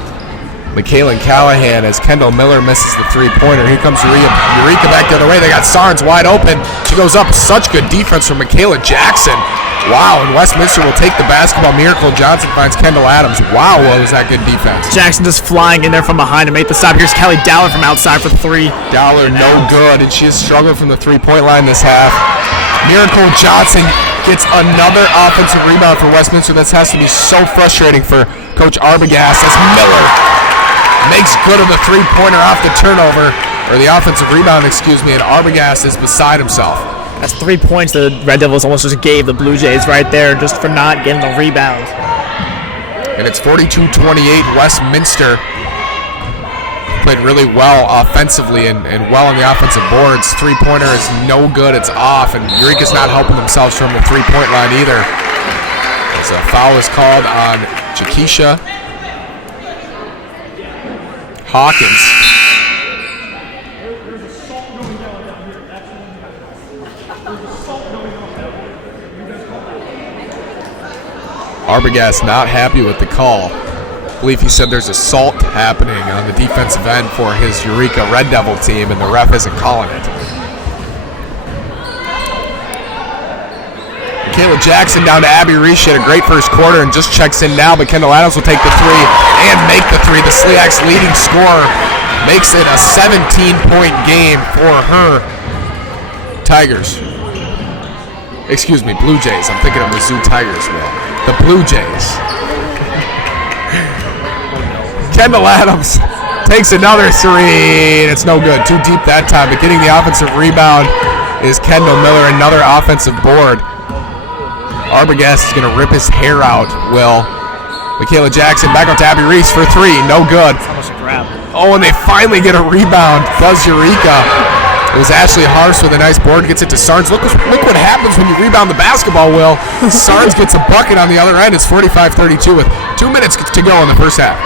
Michaela Callahan as Kendall Miller misses the three-pointer. Here comes Eureka back the other way. They got Sarnes wide open. She goes up. Such good defense from Michaela Jackson. Wow, and Westminster will take the basketball. Miracle Johnson finds Kendall Adams. Wow, what was that good defense. Jackson just flying in there from behind to make the stop. Here's Kelly Dowler from outside for 3. Dowler, no good, and she has struggled from the three-point line this half. Miracle Johnson gets another offensive rebound for Westminster. This has to be so frustrating for Coach Arbogast as Miller makes good of the three-pointer off the turnover, or the offensive rebound, and Arbogast is beside himself. That's 3 points the Red Devils almost just gave the Blue Jays right there just for not getting the rebound. And it's 42-28. Westminster played really well offensively and well on the offensive boards. Three-pointer is no good. It's off, and Eureka's not helping themselves from the three-point line either. As a foul is called on Shaquiesha Hawkins. Arbogast not happy with the call. I believe he said there's assault happening on the defensive end for his Eureka Red Devil team, and the ref isn't calling it. Michaela Jackson down to Abby Reese. She had a great first quarter and just checks in now, but Kendall Adams will take the three and make the three. The SLIAC's leading scorer makes it a 17-point game for her Tigers. Excuse me, Blue Jays. I'm thinking of Mizzou Tigers now. The Blue Jays. Kendall Adams takes another three, and it's no good. Too deep that time, but getting the offensive rebound is Kendall Miller. Another offensive board. Arbogast is going to rip his hair out, Will. Michaela Jackson back up to Abby Reese for 3. No good. Oh, and they finally get a rebound. Does Eureka. It was Ashley Harfs with a nice board, gets it to Sarnes. Look what happens when you rebound the basketball, Will. Sarnes gets a bucket on the other end. It's 45-32 with 2 minutes to go in the first half.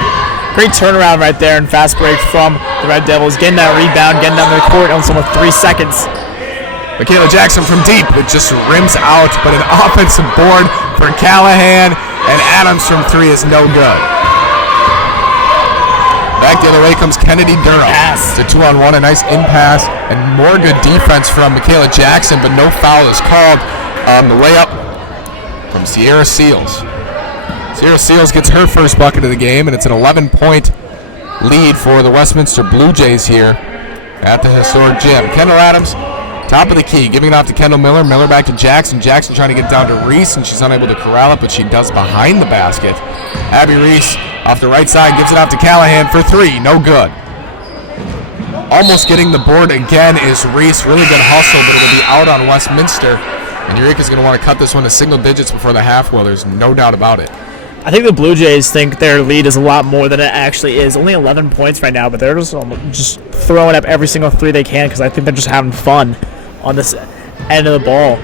Great turnaround right there and fast break from the Red Devils. Getting that rebound, getting down the court in almost 3 seconds. Michaela Jackson from deep. It just rims out, but an offensive board for Callahan, and Adams from 3 is no good. Back the other way comes Kennedy Durham. Yes. It's a 2-on-1, a nice in-pass, and more good defense from Michaela Jackson, but no foul is called on the layup. from Sierra Seals. Sierra Seals gets her first bucket of the game, and it's an 11-point lead for the Westminster Blue Jays here at the historic gym. Kendall Adams, top of the key, giving it off to Kendall Miller. Miller back to Jackson. Jackson trying to get down to Reese, and she's unable to corral it, but she does behind the basket. Abby Reese off the right side gives it out to Callahan for three. No good. Almost getting the board again is Reese. Really good hustle, but it'll be out on Westminster. And Eureka's going to want to cut this one to single digits before the half wheel. There's no doubt about it. I think the Blue Jays think their lead is a lot more than it actually is. Only 11 points right now, but they're just throwing up every single three they can because I think they're just having fun on this end of the ball.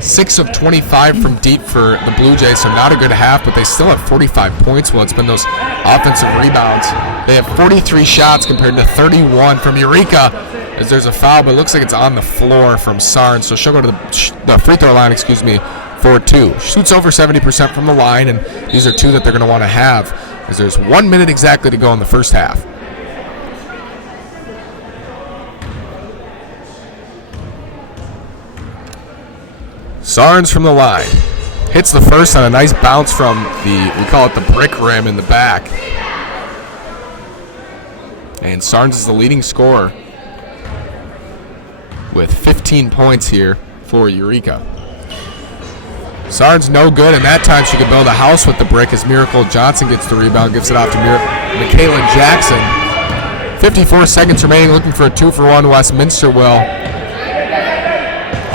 6 of 25 from deep for the Blue Jays, so not a good half, but they still have 45 points. Well, it's been those offensive rebounds. They have 43 shots compared to 31 from Eureka, as there's a foul, but it looks like it's on the floor from Sarn, so she'll go to the free throw line, for two. Shoots over 70% from the line, and these are two that they're going to want to have, as there's 1 minute exactly to go in the first half. Sarnes from the line. Hits the first on a nice bounce from we call it the brick rim in the back. And Sarnes is the leading scorer with 15 points here for Eureka. Sarnes no good, and that time she could build a house with the brick as Miracle Johnson gets the rebound, gives it off to Michaela Jackson. 54 seconds remaining, looking for a 2-for-1. Westminster will.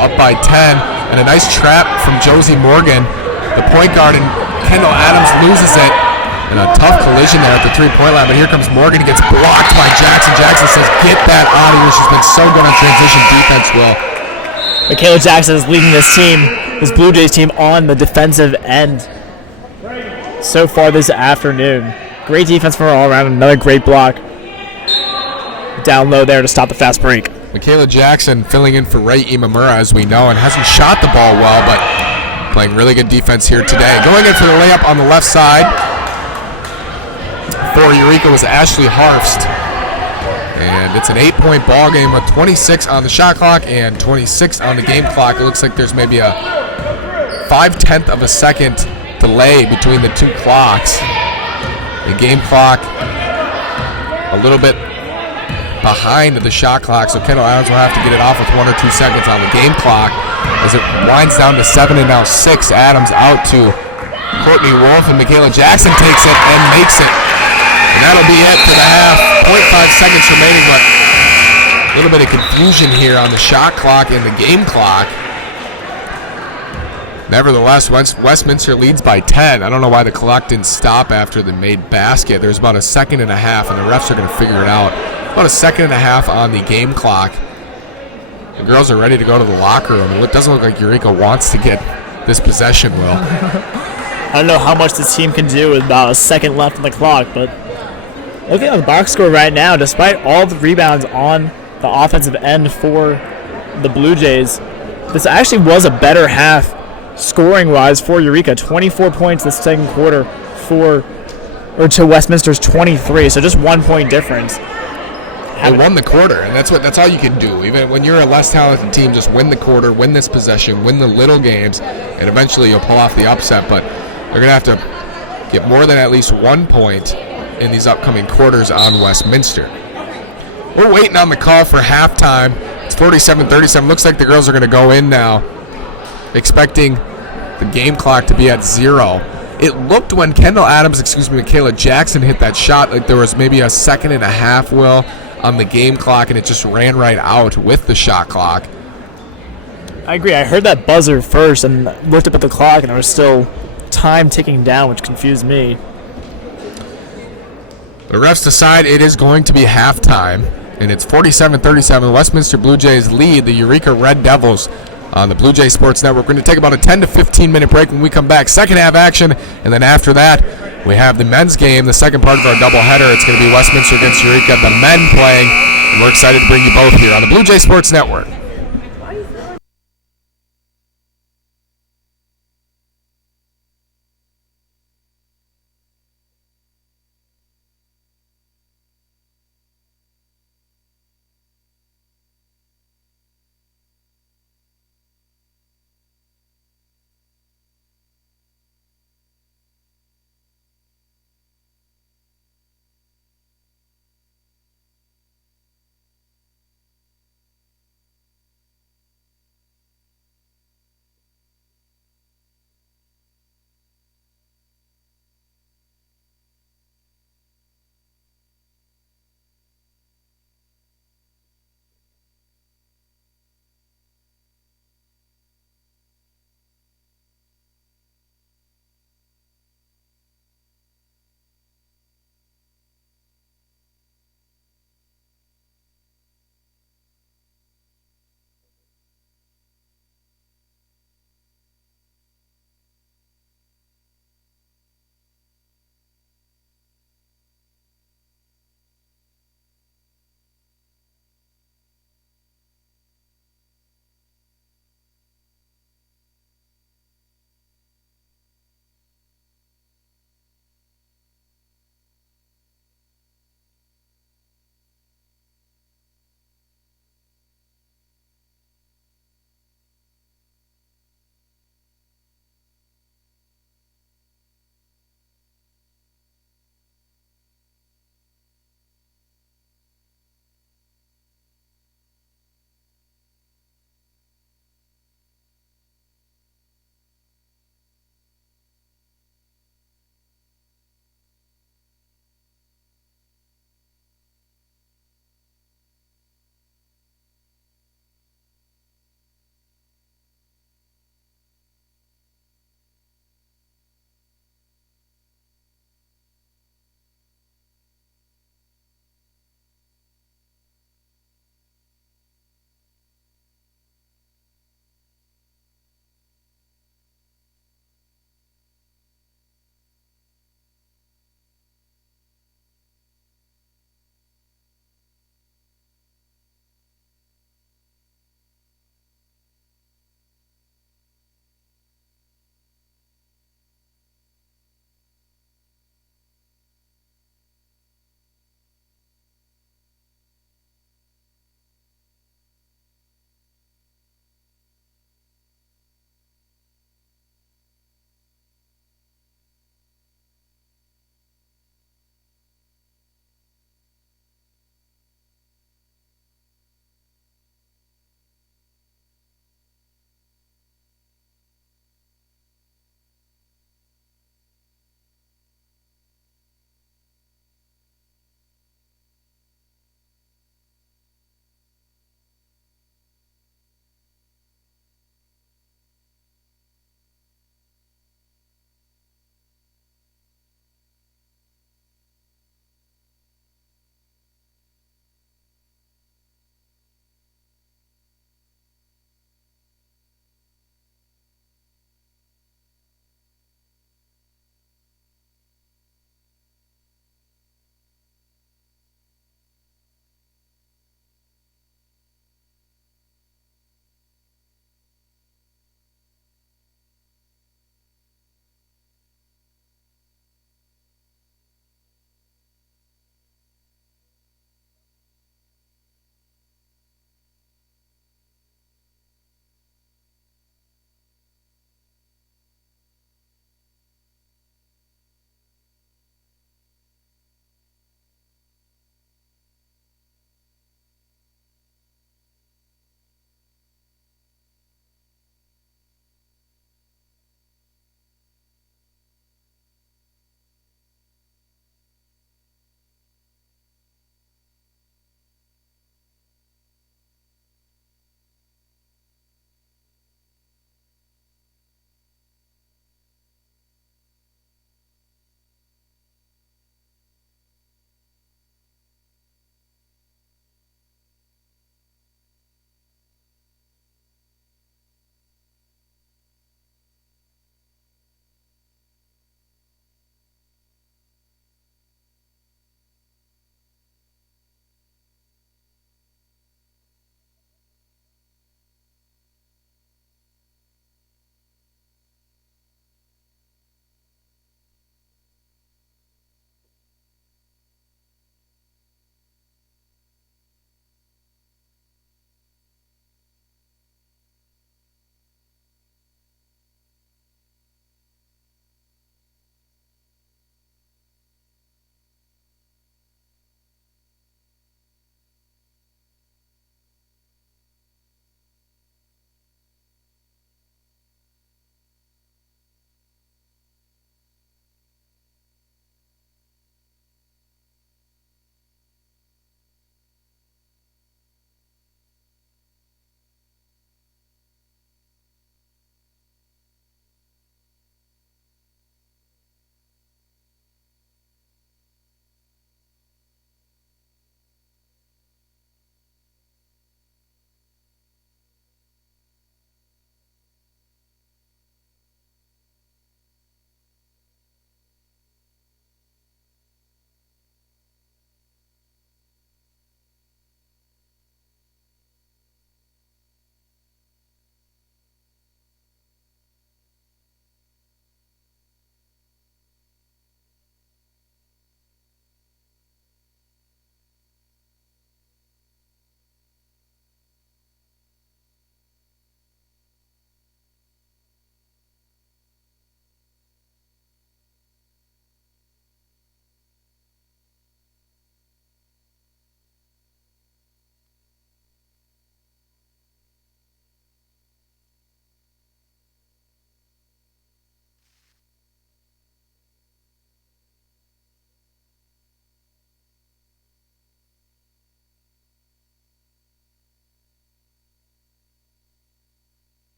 Up by 10, and a nice trap from Josie Morgan. The point guard, and Kendall Adams loses it. And a tough collision there at the three-point line, but here comes Morgan. He gets blocked by Jackson. Jackson says, get that out of here. She's been so good on transition defense, Will. Michaela Jackson is leading this Blue Jays team on the defensive end so far this afternoon. Great defense from her all around. Another great block down low there to stop the fast break. Michaela Jackson filling in for Ray Imamura, as we know, and hasn't shot the ball well, but playing really good defense here today. Going in for the layup on the left side for Eureka was Ashley Harfst. And it's an 8-point ball game with 26 on the shot clock and 26 on the game clock. It looks like there's maybe a 0.5 of a second delay between the two clocks. The game clock a little bit behind the shot clock, so Kendall Adams will have to get it off with 1 or 2 seconds on the game clock as it winds down to 7 and now 6. Adams out to Courtney Wolf, and Michaela Jackson takes it and makes it. And that'll be it for the half. 0.5 seconds remaining, but a little bit of confusion here on the shot clock and the game clock. Nevertheless, Westminster leads by 10. I don't know why the clock didn't stop after the made basket. There's about a second and a half, and the refs are going to figure it out. About a second and a half on the game clock. The girls are ready to go to the locker room. It doesn't look like Eureka wants to get this possession, Will. I don't know how much this team can do with about a second left on the clock, but looking at the box score right now, despite all the rebounds on the offensive end for the Blue Jays, this actually was a better half scoring-wise for Eureka. 24 points this second quarter to Westminster's 23, so just 1 point difference. They won the quarter, and that's all you can do. Even when you're a less talented team, just win the quarter, win this possession, win the little games, and eventually you'll pull off the upset. But they're going to have to get more than at least 1 point in these upcoming quarters on Westminster. We're waiting on the call for halftime. It's 47-37. Looks like the girls are going to go in now, expecting the game clock to be at 0. It looked when Michaela Jackson hit that shot like there was maybe a second and a half, Will, on the game clock, and it just ran right out with the shot clock. I agree. I heard that buzzer first and looked up at the clock, and there was still time ticking down, which confused me. The refs decide it is going to be halftime, and it's 47-37. The Westminster Blue Jays lead the Eureka Red Devils on the Blue Jay Sports Network. We're going to take about a 10 to 15 minute break. When we come back, second half action, and then after that, we have the men's game, the second part of our doubleheader. It's going to be Westminster against Eureka, the men playing, and we're excited to bring you both here on the Blue Jay Sports Network.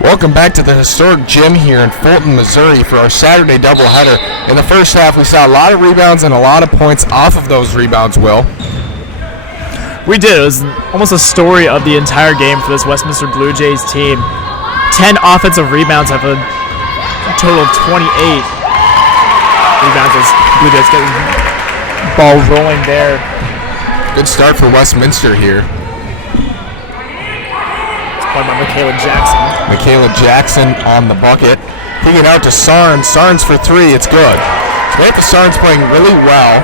Welcome back to the historic gym here in Fulton, Missouri for our Saturday doubleheader. In the first half, we saw a lot of rebounds and a lot of points off of those rebounds, Will. We did. It was almost a story of the entire game for this Westminster Blue Jays team. 10 offensive rebounds have a total of 28 rebounds as Blue Jays get the ball rolling there. Good start for Westminster here. By Michaela Jackson. Michaela Jackson on the bucket. Kicking out to Sarnes. Sarnes for three. It's good. Samantha Sarnes playing really well.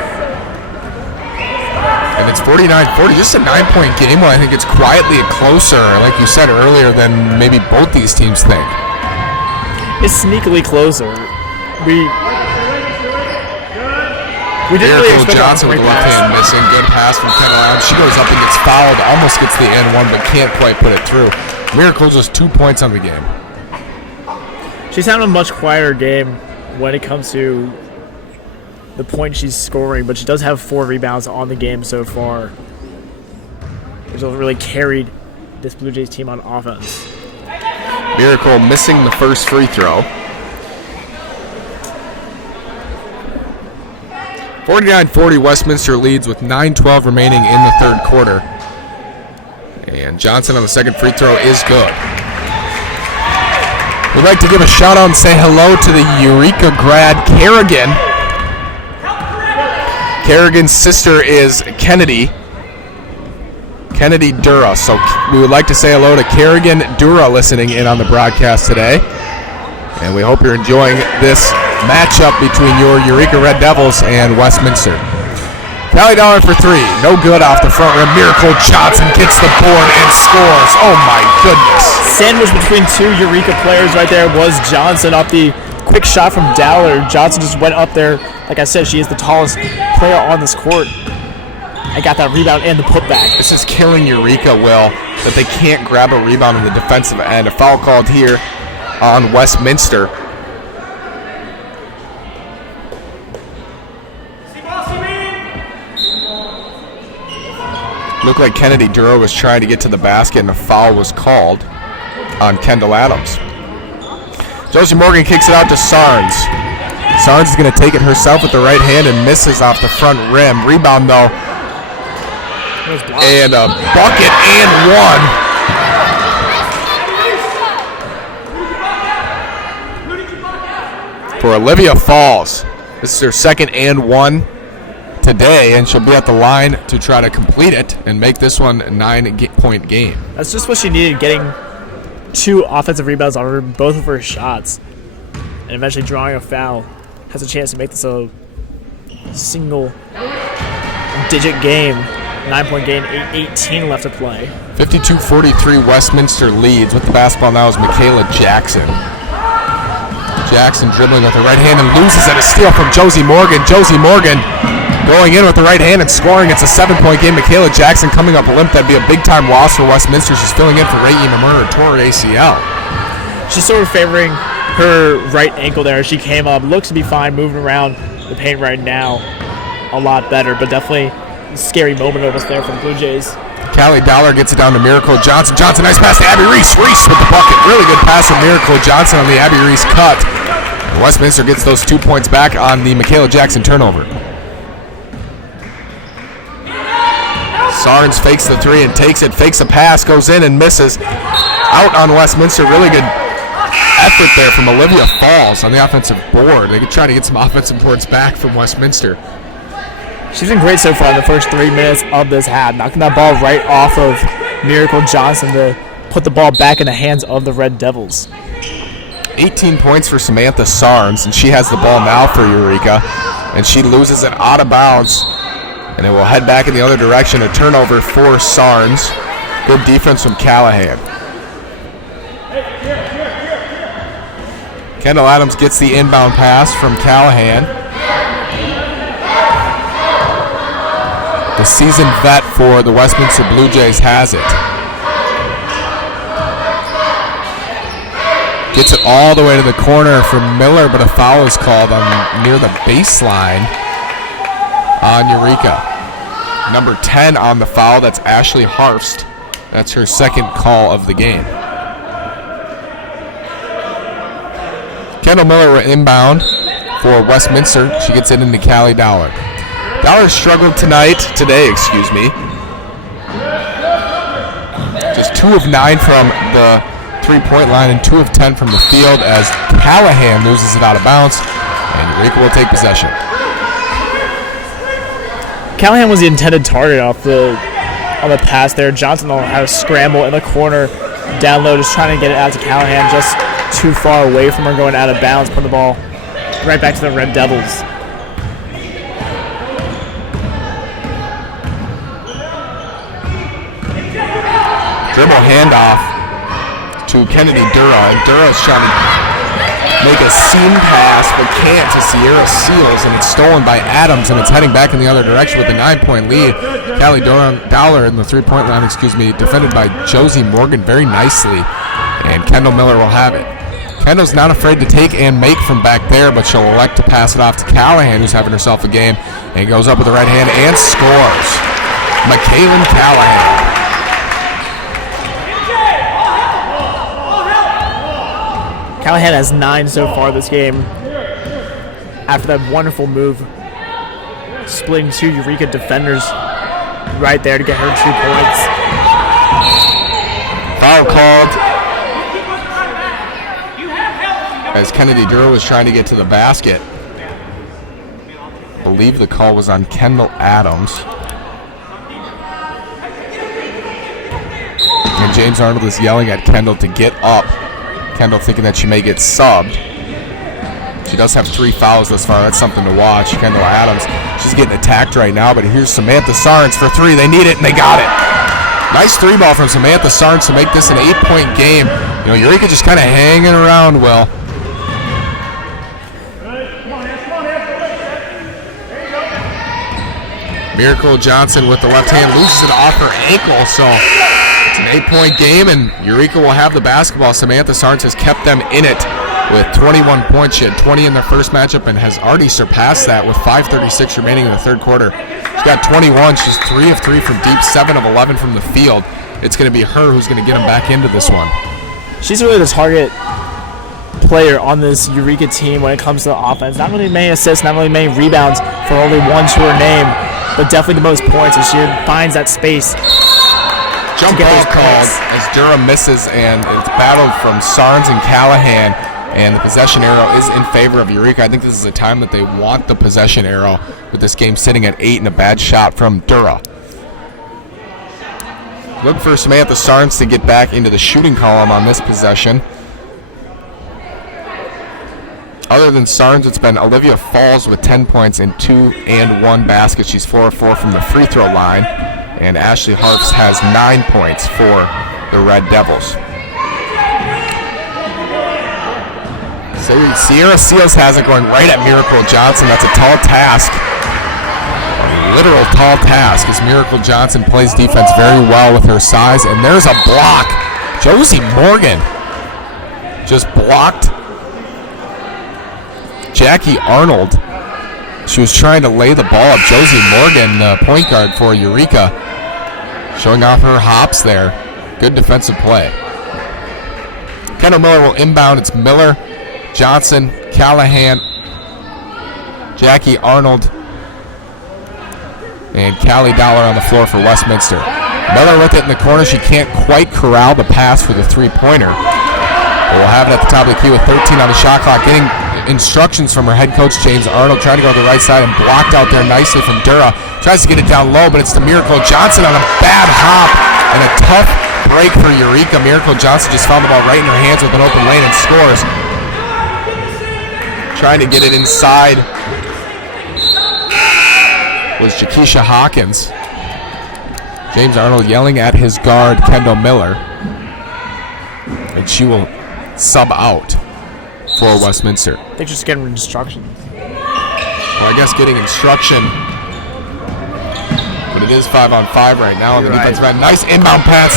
And it's 49-40. Just a 9-point game where I think it's quietly closer, like you said earlier, than maybe both these teams think. It's sneakily closer. We didn't really expect Johnson with the left hand missing. Good pass from Kendall Adams. She goes up and gets fouled. Almost gets the and one, but can't quite put it through. Miracle just 2 points on the game. She's having a much quieter game when it comes to the point she's scoring, but she does have 4 rebounds on the game so far, which has really carried this Blue Jays team on offense. Miracle missing the first free throw. 49-40, Westminster leads with 9:12 remaining in the third quarter. And Johnson on the second free throw is good. We'd like to give a shout out and say hello to the Eureka grad, Kerrigan. Kerrigan's sister is Kennedy Dura. So we would like to say hello to Kerrigan Dura listening in on the broadcast today. And we hope you're enjoying this matchup between your Eureka Red Devils and Westminster. Callie Dollar for three. No good off the front rim. Miracle Johnson gets the board and scores. Oh my goodness. Sandwich between 2 Eureka players right there was Johnson off the quick shot from Dowler. Johnson just went up there. Like I said, she is the tallest player on this court. I got that rebound and the putback. This is killing Eureka, Will, that they can't grab a rebound in the defensive end. A foul called here on Westminster. Looked like Kennedy Duro was trying to get to the basket and a foul was called on Kendall Adams. Josie Morgan kicks it out to Sarnes. Sarnes is going to take it herself with the right hand and misses off the front rim. Rebound though. And a bucket and one for Olivia Falls. This is her second and one today, and she'll be at the line to try to complete it and make this one a 9-point game. That's just what she needed, getting 2 offensive rebounds on both of her shots, and eventually drawing a foul. Has a chance to make this a single-digit game. 9-point game, 8:18 left to play. 52-43 Westminster leads. With the basketball now is Michaela Jackson. Jackson dribbling with the right hand and loses at a steal from Josie Morgan. Josie Morgan going in with the right hand and scoring. It's a 7-point game. Michaela Jackson coming up limp. That'd be a big-time loss for Westminster. She's filling in for Ray Imamura, tore her ACL. She's sort of favoring her right ankle there. She came up, looks to be fine, moving around the paint right now a lot better, but definitely a scary moment almost there from Blue Jays. Callie Dollar gets it down to Miracle Johnson. Johnson, nice pass to Abby Reese. Reese with the bucket. Really good pass from Miracle Johnson on the Abby Reese cut. And Westminster gets those 2 points back on the Michaela Jackson turnover. Sarnes fakes the three and takes it. Fakes a pass, goes in and misses. Out on Westminster. Really good effort there from Olivia Falls on the offensive board. They could try to get some offensive boards back from Westminster. She's been great so far in the first 3 minutes of this half, knocking that ball right off of Miracle Johnson to put the ball back in the hands of the Red Devils. 18 points for Samantha Sarnes, and she has the ball now for Eureka, and she loses it out of bounds, and it will head back in the other direction. A turnover for Sarnes. Good defense from Callahan. Kendall Adams gets the inbound pass from Callahan. The seasoned vet for the Westminster Blue Jays has it. Gets it all the way to the corner for Miller, but a foul is called near the baseline on Eureka. Number 10 on the foul, that's Ashley Harfst. That's her second call of the game. Kendall Miller inbound for Westminster. She gets it into Callie Dollar. Dollar struggled today, Just 2 of 9 from the three-point line and 2 of 10 from the field as Callahan loses it out of bounds, and Eureka will take possession. Callahan was the intended target on the pass there. Johnson had a scramble in the corner, down low, just trying to get it out to Callahan, just too far away from her, going out of bounds, putting the ball right back to the Red Devils. Dribble handoff to Kennedy Dura, and Dura's trying to make a seam pass, but can't to Sierra Seals, and it's stolen by Adams, and it's heading back in the other direction with a 9-point lead. Callie Dollar in the three-point line, defended by Josie Morgan very nicely, and Kendall Miller will have it. Kendall's not afraid to take and make from back there, but she'll elect to pass it off to Callahan, who's having herself a game, and goes up with the right hand and scores. McKaylin Callahan. Callahan has 9 so far this game after that wonderful move, splitting 2 Eureka defenders right there to get her 2 points. Foul called as Kennedy Dura was trying to get to the basket. I believe the call was on Kendall Adams. And James Arnold is yelling at Kendall to get up. Kendall thinking that she may get subbed. She does have 3 fouls thus far. That's something to watch. Kendall Adams, she's getting attacked right now, but here's Samantha Sarnes for 3. They need it, and they got it. Nice 3-ball from Samantha Sarnes to make this an 8-point game. Eureka just kind of hanging around, Will. Miracle Johnson with the left hand loses it off her ankle, so it's an 8-point game, and Eureka will have the basketball. Samantha Sarnes has kept them in it with 21 points. She had 20 in their first matchup and has already surpassed that with 5:36 remaining in the third quarter. She's got 21. She's 3 of 3 from deep, 7 of 11 from the field. It's going to be her who's going to get them back into this one. She's really the target player on this Eureka team when it comes to the offense. Not really many assists, not really many rebounds for only 1 to her name, but definitely the most points, and she finds that space. Jump ball called as Dura misses, and it's battled from Sarnes and Callahan, and the possession arrow is in favor of Eureka. I think this is a time that they want the possession arrow with this game sitting at 8 and a bad shot from Dura. Look for Samantha Sarnes to get back into the shooting column on this possession. Other than Sarnes, it's been Olivia Falls with 10 points and 2 and 1 baskets. She's 4 of 4 from the free throw line. And Ashley Harps has 9 points for the Red Devils. Sierra Seals has it going right at Miracle Johnson. That's a tall task. A literal tall task as Miracle Johnson plays defense very well with her size. And there's a block. Josie Morgan just blocked Jackie Arnold. She was trying to lay the ball up. Josie Morgan, point guard for Eureka, showing off her hops there. Good defensive play. Kendall Miller will inbound. It's Miller, Johnson, Callahan, Jackie Arnold, and Callie Dollar on the floor for Westminster. Miller with it in the corner. She can't quite corral the pass for the three-pointer. But we'll have it at the top of the key with 13 on the shot clock. Getting instructions from her head coach, James Arnold, trying to go to the right side and blocked out there nicely from Dura. Tries to get it down low, but it's the Miracle Johnson on a bad hop and a tough break for Eureka. Miracle Johnson just found the ball right in her hands with an open lane and scores. Trying to get it inside was Shaquiesha Hawkins. James Arnold yelling at his guard, Kendall Miller. And she will sub out for Westminster. They're just getting instructions. Well, I guess getting instruction. But it is 5-on-5 right now. And the defensive end. Nice inbound pass.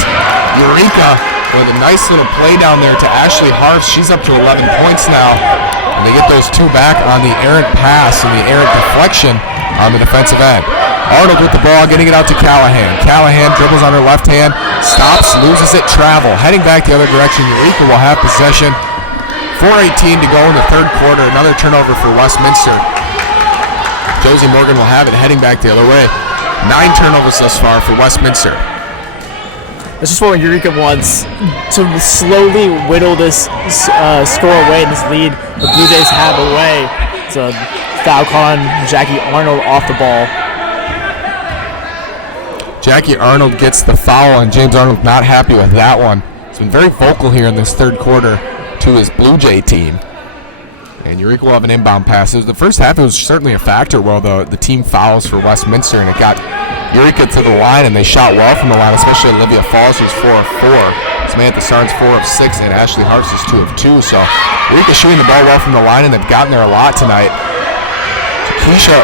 Eureka with a nice little play down there to Ashley Harps. She's up to 11 points now. And they get those 2 back on the errant pass and the errant deflection on the defensive end. Arnold with the ball, getting it out to Callahan. Callahan dribbles on her left hand, stops, loses it, travel. Heading back the other direction, Eureka will have possession 4:18 to go in the third quarter. Another turnover for Westminster. Josie Morgan will have it heading back the other way. 9 turnovers thus far for Westminster. That's just what Eureka wants, to slowly whittle this score away in this lead the Blue Jays have away. It's a foul call on Jackie Arnold off the ball. Jackie Arnold gets the foul, and James Arnold not happy with that one. He's been very vocal here in this third quarter to his Blue Jay team. And Eureka will have an inbound pass. The first half, it was certainly a factor where the team fouls for Westminster, and it got Eureka to the line, and they shot well from the line, especially Olivia Falls, who's 4 of 4. Samantha Sarnes, 4 of 6, and Ashley Harps is 2 of 2. So Eureka shooting the ball well from the line, and they've gotten there a lot tonight. Shaquiesha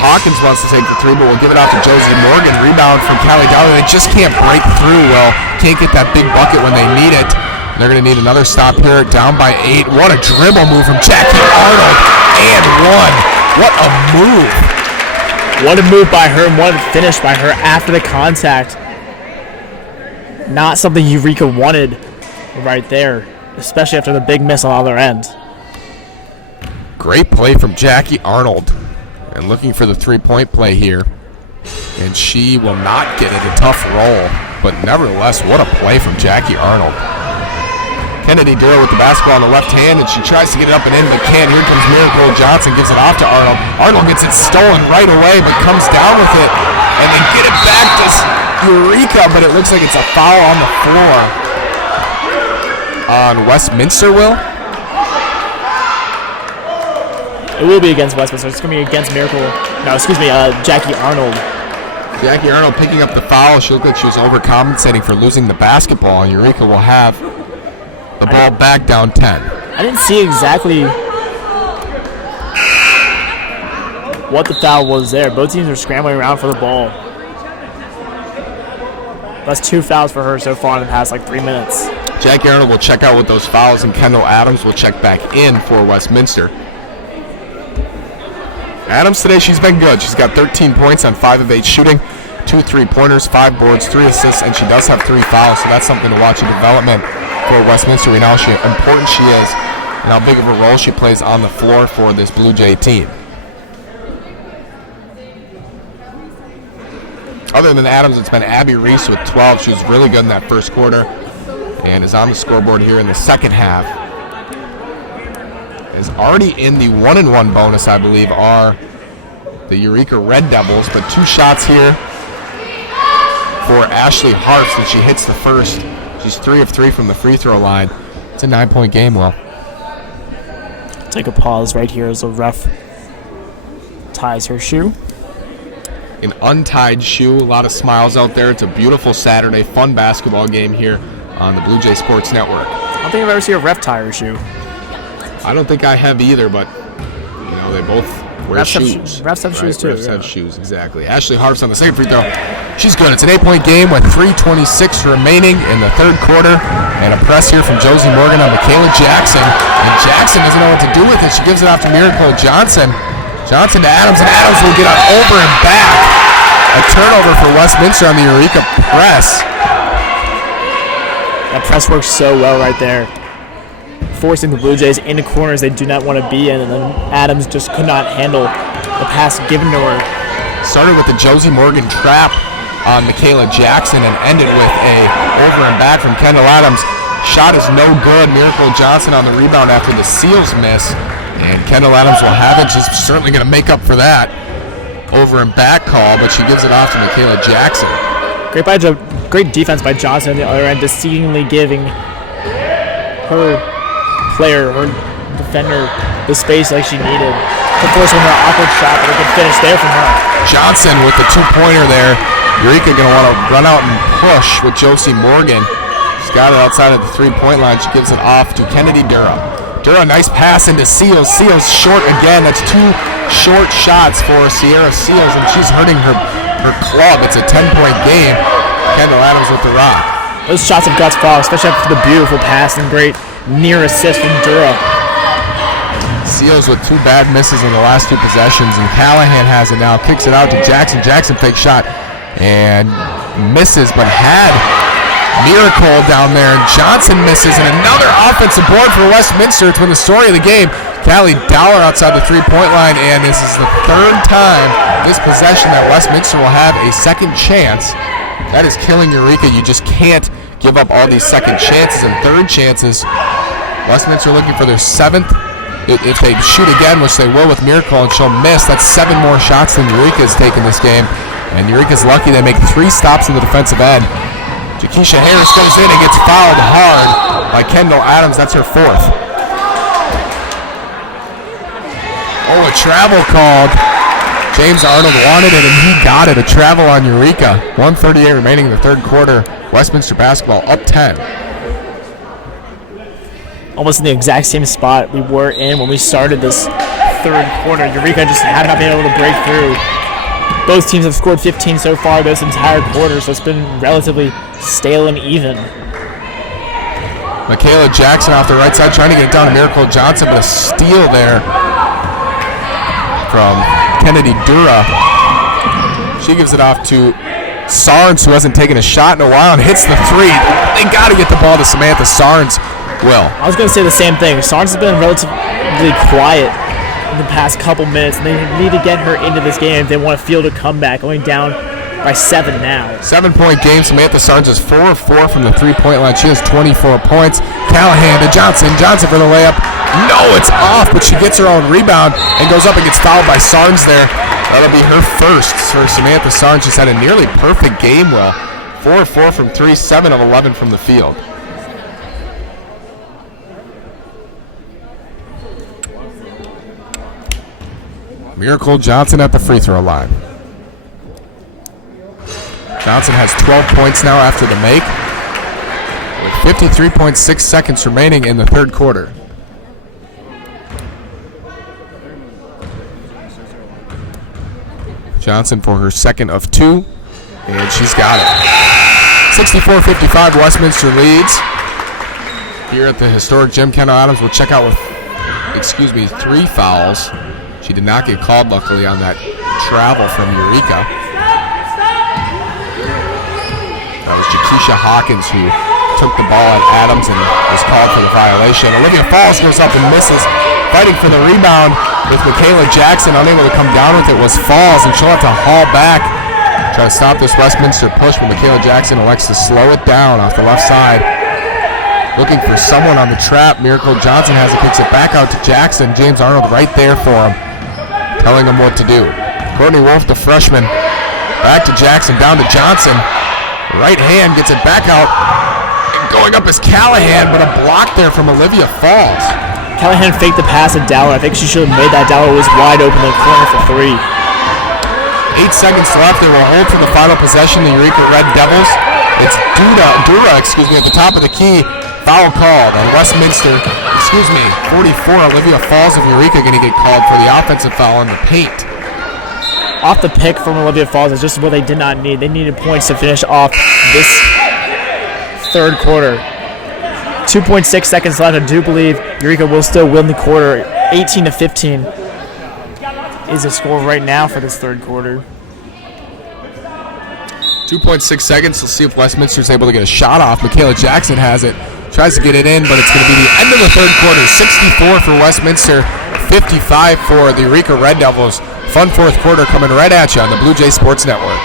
Hawkins wants to take the 3, but we'll give it out to Josie Morgan. Rebound from Callie Dowling. They just can't break through well. Can't get that big bucket when they need it. They're going to need another stop here, down by 8. What a dribble move from Jackie Arnold, and 1. What a move. What a move by her, and what a finish by her after the contact. Not something Eureka wanted right there, especially after the big miss on the other end. Great play from Jackie Arnold. And looking for the 3-point play here. And she will not get it. A tough roll. But nevertheless, what a play from Jackie Arnold. Kennedy Dura with the basketball in the left hand, and she tries to get it up and in, but can't. Here comes Miracle Johnson, gives it off to Arnold. Arnold gets it stolen right away, but comes down with it, and then get it back to Eureka, but it looks like it's a foul on the floor on Westminster, Will? It will be against Westminster. It's going to be against Jackie Arnold. Jackie Arnold picking up the foul. She looked like she was overcompensating for losing the basketball, and Eureka will have the ball back down 10. I didn't see exactly what the foul was there. Both teams are scrambling around for the ball. That's 2 fouls for her so far in the past 3 minutes. Jackie Arnold will check out with those fouls, and Kendall Adams will check back in for Westminster. Adams today, she's been good. She's got 13 points on 5 of 8 shooting, 2 3-pointers, 5 boards, 3 assists, and she does have 3 fouls, so that's something to watch in development for Westminster. We know how important she is and how big of a role she plays on the floor for this Blue Jay team. Other than Adams, it's been Abby Reese with 12. She was really good in that first quarter and is on the scoreboard here in the second half. Is already in the 1-and-1 bonus, I believe, are the Eureka Red Devils, but 2 shots here for Ashley Harps, and she hits the first. She's 3 of 3 from the free throw line. It's a 9-point game, Will. Take a pause right here as the ref ties her shoe. An untied shoe, a lot of smiles out there. It's a beautiful Saturday, fun basketball game here on the Blue Jay Sports Network. I don't think I've ever seen a ref tie her shoe. I don't think I have either, but they both wear shoes. Refs have shoes too. Refs have shoes, exactly. Ashley Harps on the second free throw. She's good. It's an 8-point game with 3:26 remaining in the third quarter. And a press here from Josie Morgan on Michaela Jackson. And Jackson doesn't know what to do with it. She gives it off to Miracle Johnson. Johnson to Adams, and Adams will get on over and back. A turnover for Westminster on the Eureka press. That press works so well right there, forcing the Blue Jays into corners they do not want to be in, and then Adams just could not handle the pass given to her. Started with the Josie Morgan trap on Michaela Jackson and ended with a over and back from Kendall Adams. Shot is no good. Miracle Johnson on the rebound after the Seals miss, and Kendall Adams will have it. She's certainly going to make up for that over and back call, but she gives it off to Michaela Jackson. Great defense by Johnson on the other end, deceivingly giving her defender, the space like she needed to force one of her awkward shot, but a good finish there from her. Johnson with the 2-pointer there. Eureka going to want to run out and push with Josie Morgan. She's got it outside of the 3-point line. She gives it off to Kennedy Dura. Dura, nice pass into Seals. Seals short again. That's 2 short shots for Sierra Seals, and she's hurting her club. It's a 10-point game. Kendall Adams with the rock. Those shots of guts fall, especially after the beautiful pass and great near assist from Dura. Seals with 2 bad misses in the last 2 possessions, and Callahan has it now. Kicks it out to Jackson. Jackson fake shot and misses, but had miracle down there, and Johnson misses, and another offensive board for Westminster. It's been the story of the game. Callie Dowler outside the three-point line, and this is the third time this possession that Westminster will have a second chance. That is killing Eureka. You just can't give up all these second chances and third chances. Westminster looking for their seventh. If they shoot again, which they will with Miracle, and she'll miss, that's 7 more shots than Eureka has taken this game. And Eureka's lucky they make 3 stops in the defensive end. Shaquiesha Harris goes in and gets fouled hard by Kendall Adams. That's her 4th. Oh, a travel called. James Arnold wanted it, and he got it. A travel on Eureka. 1:38 remaining in the third quarter. Westminster basketball up 10. Almost in the exact same spot we were in when we started this third quarter. Eureka just had not been able to break through. Both teams have scored 15 so far this entire quarter, so it's been relatively stale and even. Michaela Jackson off the right side trying to get it down to Miracle Johnson, but a steal there from Kennedy Dura. She gives it off to Sarnes, who hasn't taken a shot in a while, and hits the 3. They got to get the ball to Samantha Sarnes. I was going to say the same thing. Sarnes has been relatively quiet in the past couple minutes, and they need to get her into this game if they want to field a comeback, going down by 7 now. 7-point game. Samantha Sarnes is 4 of 4 from the three-point line. She has 24 points. Callahan to Johnson. Johnson for the layup. No, it's off, but she gets her own rebound and goes up and gets fouled by Sarnes there. That'll be her first for Samantha Sarnes. She's had a nearly perfect game, 4 of 4 from 3, 7 of 11 from the field. Miracle Johnson at the free throw line. Johnson has 12 points now after the make, with 53.6 seconds remaining in the third quarter. Johnson for her second of 2, and she's got it. 64-55, Westminster leads. Here at the historic gym, Kendall Adams will check out with, 3 fouls. She did not get called, luckily, on that travel from Eureka. That was Shaquiesha Hawkins who took the ball at Adams and was called for the violation. Olivia Falls goes up and misses. Fighting for the rebound with Michaela Jackson, unable to come down with it, was Falls, and she'll have to haul back. Try to stop this Westminster push, but Michaela Jackson elects to slow it down off the left side. Looking for someone on the trap. Miracle Johnson has it, picks it back out to Jackson. James Arnold right there for him, telling him what to do. Courtney Wolf, the freshman, back to Jackson, down to Johnson. Right hand gets it back out. And going up is Callahan, but a block there from Olivia Falls. Callahan faked the pass at Dowler. I think she should have made that. Dowler was wide open in the corner for 3. 8 seconds left. They will hold for the final possession. The Eureka Red Devils. It's Dura, at the top of the key. Foul called on Westminster. 44. Olivia Falls of Eureka going to get called for the offensive foul in the paint. Off the pick from Olivia Falls is just what they did not need. They needed points to finish off this third quarter. 2.6 seconds left. I do believe Eureka will still win the quarter. 18-15 is the score right now for this third quarter. 2.6 seconds. Let's see if Westminster's able to get a shot off. Michaela Jackson has it. Tries to get it in, but it's going to be the end of the third quarter. 64 for Westminster, 55 for the Eureka Red Devils. Fun fourth quarter coming right at you on the Blue Jay Sports Network.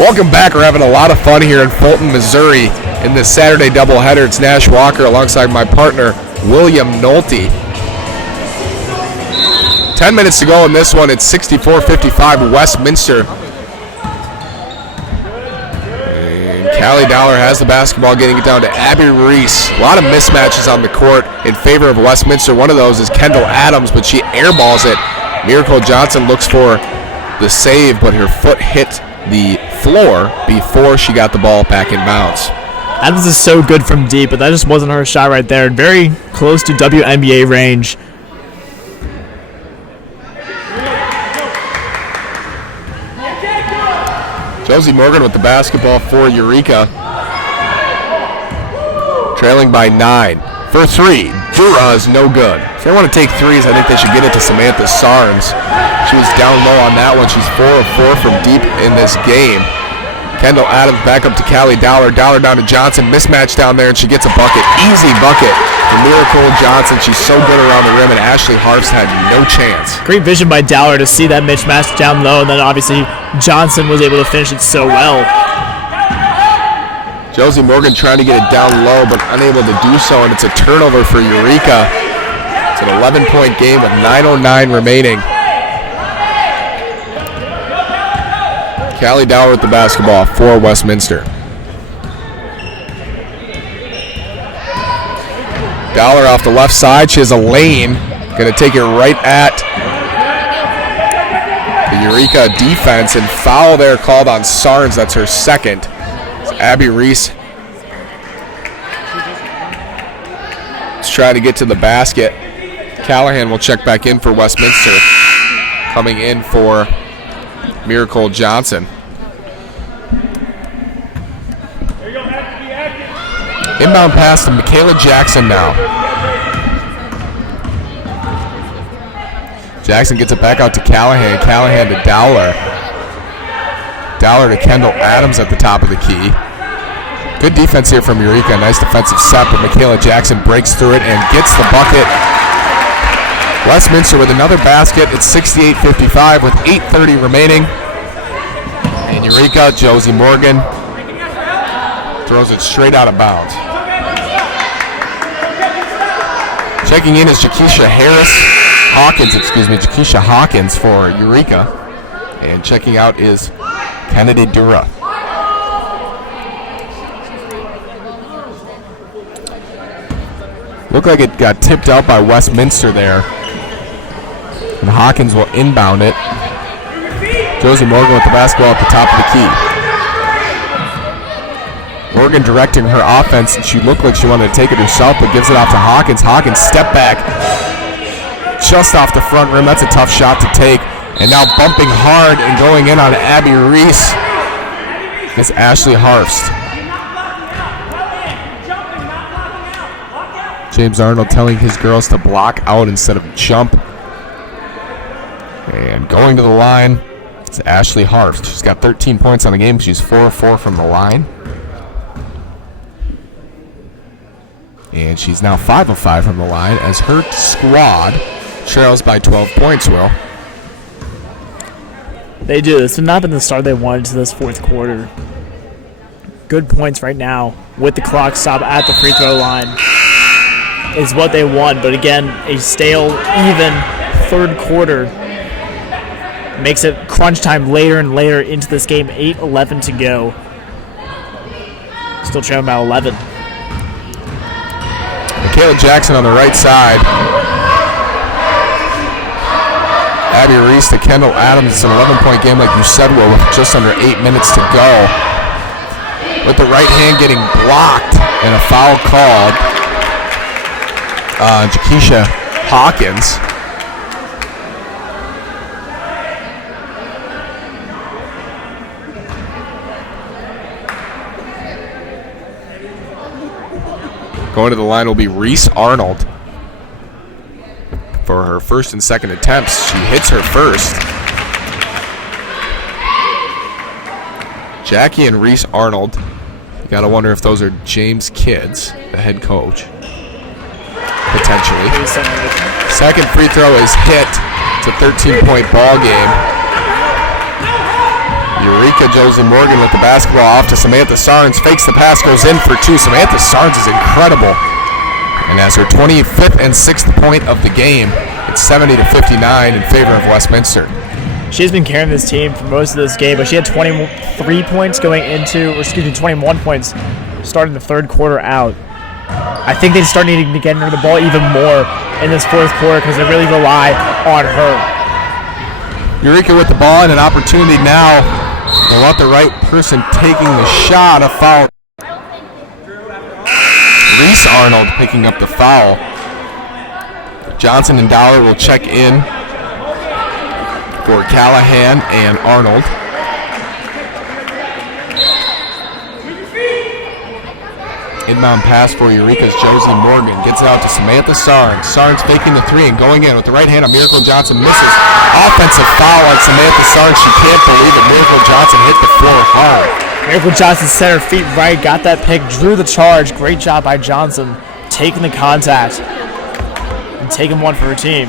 Welcome back. We're having a lot of fun here in Fulton, Missouri in this Saturday doubleheader. It's Nash Walker alongside my partner, William Nolte. 10 minutes to go in this one. It's 64-55 Westminster. And Callie Dowler has the basketball, getting it down to Abby Reese. A lot of mismatches on the court in favor of Westminster. One of those is Kendall Adams, but she airballs it. Miracle Johnson looks for the save, but her foot hit the floor before she got the ball back in bounds. Adams is so good from deep, but that just wasn't her shot right there. Very close to WNBA range. Josie Morgan with the basketball for Eureka. Trailing by 9. For 3, Jura is no good. If they want to take threes, I think they should get it to Samantha Sarnes. She was down low on that one. She's 4 of 4 from deep in this game. Kendall Adams back up to Callie Dowler. Dowler down to Johnson. Mismatch down there, and she gets a bucket. Easy bucket for Miracle Johnson. She's so good around the rim, and Ashley Harfst had no chance. Great vision by Dowler to see that mismatch down low, and then obviously Johnson was able to finish it so well. Josie Morgan trying to get it down low, but unable to do so, and it's a turnover for Eureka. It's an 11-point game with 9:09 remaining. Callie Dowler with the basketball for Westminster. Dowler off the left side. She has a lane. Going to take it right at the Eureka defense, and foul there called on Sarnes. That's her second. It's Abby Reese. Let's try to get to the basket. Callahan will check back in for Westminster. Coming in for Miracle Johnson. Inbound pass to Michaela Jackson now. Jackson gets it back out to Callahan. Callahan to Dowler. Dowler to Kendall Adams at the top of the key. Good defense here from Eureka. Nice defensive set, but Michaela Jackson breaks through it and gets the bucket. Westminster with another basket. It's 68-55 with 8:30 remaining. And Eureka, Josie Morgan throws it straight out of bounds. Checking in is Shaquiesha Hawkins for Eureka. And checking out is Kennedy Dura. Looked like it got tipped out by Westminster there. And Hawkins will inbound it. Josie Morgan with the basketball at the top of the key. Morgan directing her offense, and she looked like she wanted to take it herself, but gives it off to Hawkins. Hawkins step back just off the front rim. That's a tough shot to take. And now bumping hard and going in on Abby Reese is Ashley Harfst. James Arnold telling his girls to block out instead of jump. And going to the line, it's Ashley Harfst. She's got 13 points on the game. She's 4 of 4 from the line. And she's now 5 of 5 from the line as her squad trails by 12 points, Will. They do. This has not been the start they wanted to this fourth quarter. Good points right now with the clock stop at the free throw line is what they want. But again, a stale, even third quarter makes it crunch time later and later into this game. 8:11 to go. Still trailing by 11. Michaela Jackson on the right side. Abby Reese to Kendall Adams. It's an 11-point game, like you said, Will, with just under 8 minutes to go. With the right hand getting blocked and a foul called. Shaquiesha Hawkins. Going to the line will be Reese Arnold. For her first and second attempts, she hits her first. Jackie and Reese Arnold. You gotta wonder if those are James Kids, the head coach. Potentially. Second free throw is hit. It's a 13-point ball game. Eureka, Josie Morgan with the basketball off to Samantha Sarnes. Fakes the pass, goes in for two. Samantha Sarnes is incredible. And has her 25th and 6th point of the game. It's 70-59 in favor of Westminster. She's been carrying this team for most of this game, but she had 21 points starting the third quarter out. I think they start needing to get her the ball even more in this fourth quarter because they really rely on her. Eureka with the ball and an opportunity now. They want the right person taking the shot. A foul. Reese Arnold picking up the foul. Johnson and Dollar will check in for Callahan and Arnold. Inbound pass for Eureka's Josie Morgan. Gets it out to Samantha Sarnes. Sarnes faking the three and going in with the right hand on Miracle Johnson. Misses. Offensive foul on Samantha Sarnes. She can't believe it. Miracle Johnson hit the floor hard. Miracle Johnson set her feet right, got that pick, drew the charge. Great job by Johnson, taking the contact and taking one for her team.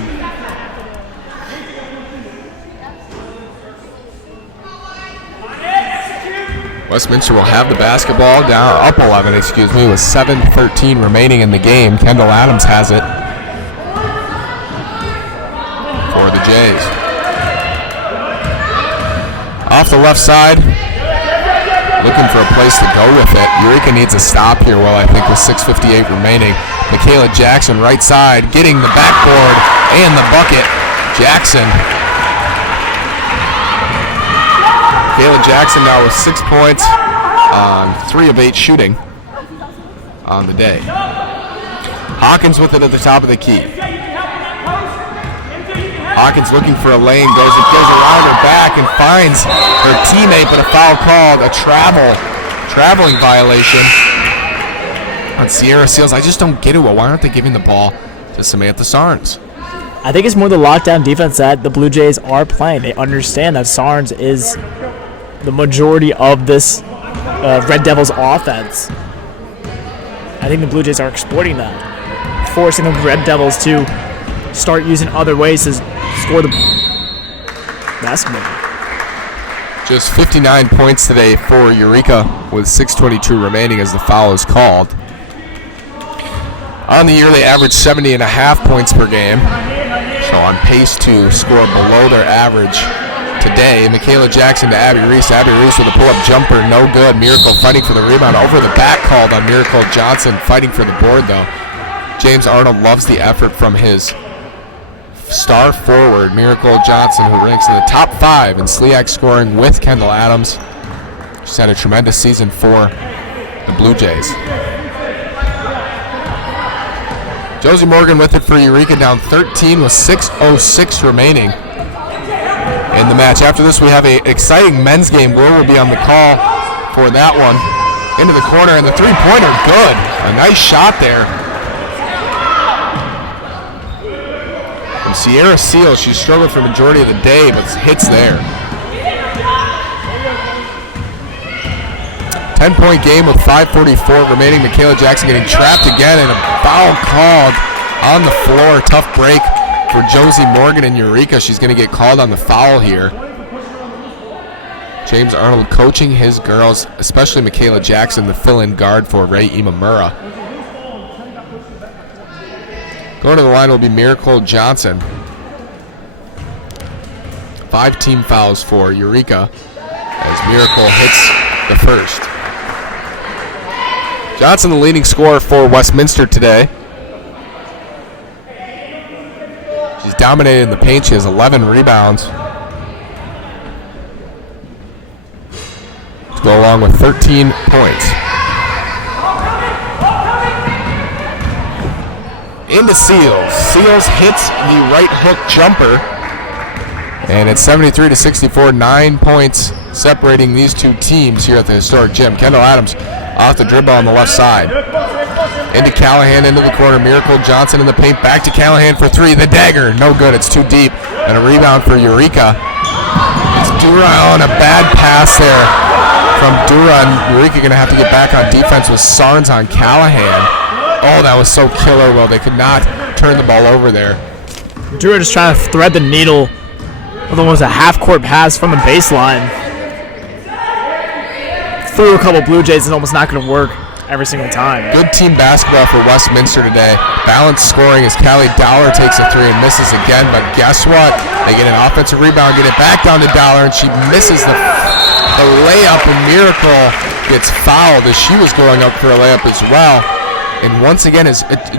Westminster will have the basketball down, up 11, with 7:13 remaining in the game. Kendall Adams has it for the Jays. Off the left side, looking for a place to go with it. Eureka needs a stop here, I think with 6:58 remaining. Michaela Jackson, right side, getting the backboard and the bucket. Jackson. Michaela Jackson now with 6 points on 3 of 8 shooting on the day. Hawkins with it at the top of the key. Hawkins looking for a lane, goes around her back and finds her teammate, but a foul called, a traveling violation on Sierra Seals. I just don't get it. Why aren't they giving the ball to Samantha Sarnes? I think it's more the lockdown defense that the Blue Jays are playing. They understand that Sarnes is the majority of this Red Devils offense. I think the Blue Jays are exploiting that, forcing the Red Devils to start using other ways to score the basketball. Just 59 points today for Eureka with 6:22 remaining as the foul is called. On the year, they average 70.5 points per game, so on pace to score below their average today. Michaela Jackson to Abby Reese. Abby Reese with a pull-up jumper, no good. Miracle fighting for the rebound. Over the back called on Miracle Johnson, fighting for the board though. James Arnold loves the effort from his star forward, Miracle Johnson, who ranks in the top 5 in SLIAC scoring with Kendall Adams. She's had a tremendous season for the Blue Jays. Josie Morgan with it for Eureka, down 13 with 6:06 remaining in the match. After this, we have an exciting men's game. Will be on the call for that one. Into the corner, and the three-pointer, good. A nice shot there. From Sierra Seal, she struggled for the majority of the day, but hits there. 10-point game with 5:44 remaining. Michaela Jackson getting trapped again, and a foul called on the floor. Tough break for Josie Morgan and Eureka. She's going to get called on the foul here. James Arnold coaching his girls, especially Michaela Jackson, the fill-in guard for Ray Imamura. Going to the line will be Miracle Johnson. 5 team fouls for Eureka as Miracle hits the first. Johnson, the leading scorer for Westminster today. She's dominated in the paint. She has 11 rebounds. To go along with 13 points. Into Seals. Seals hits the right hook jumper. And it's 73-64, 9 points separating these two teams here at the historic gym. Kendall Adams off the dribble on the left side. Into Callahan, into the corner. Miracle Johnson in the paint. Back to Callahan for 3. The dagger, no good. It's too deep. And a rebound for Eureka. It's Dura on a bad pass there from Dura. And Eureka going to have to get back on defense with Sarnes on Callahan. Oh, that was so killer. Well, they could not turn the ball over there. Dura just trying to thread the needle with almost a half-court pass from the baseline. fool a couple Blue Jays is almost not going to work every single time. Good team basketball for Westminster today. Balanced scoring as Callie Dollar takes a three and misses again, but guess what? They get an offensive rebound, get it back down to Dollar, and she misses the layup, and Miracle gets fouled as she was going up for a layup as well. And once again,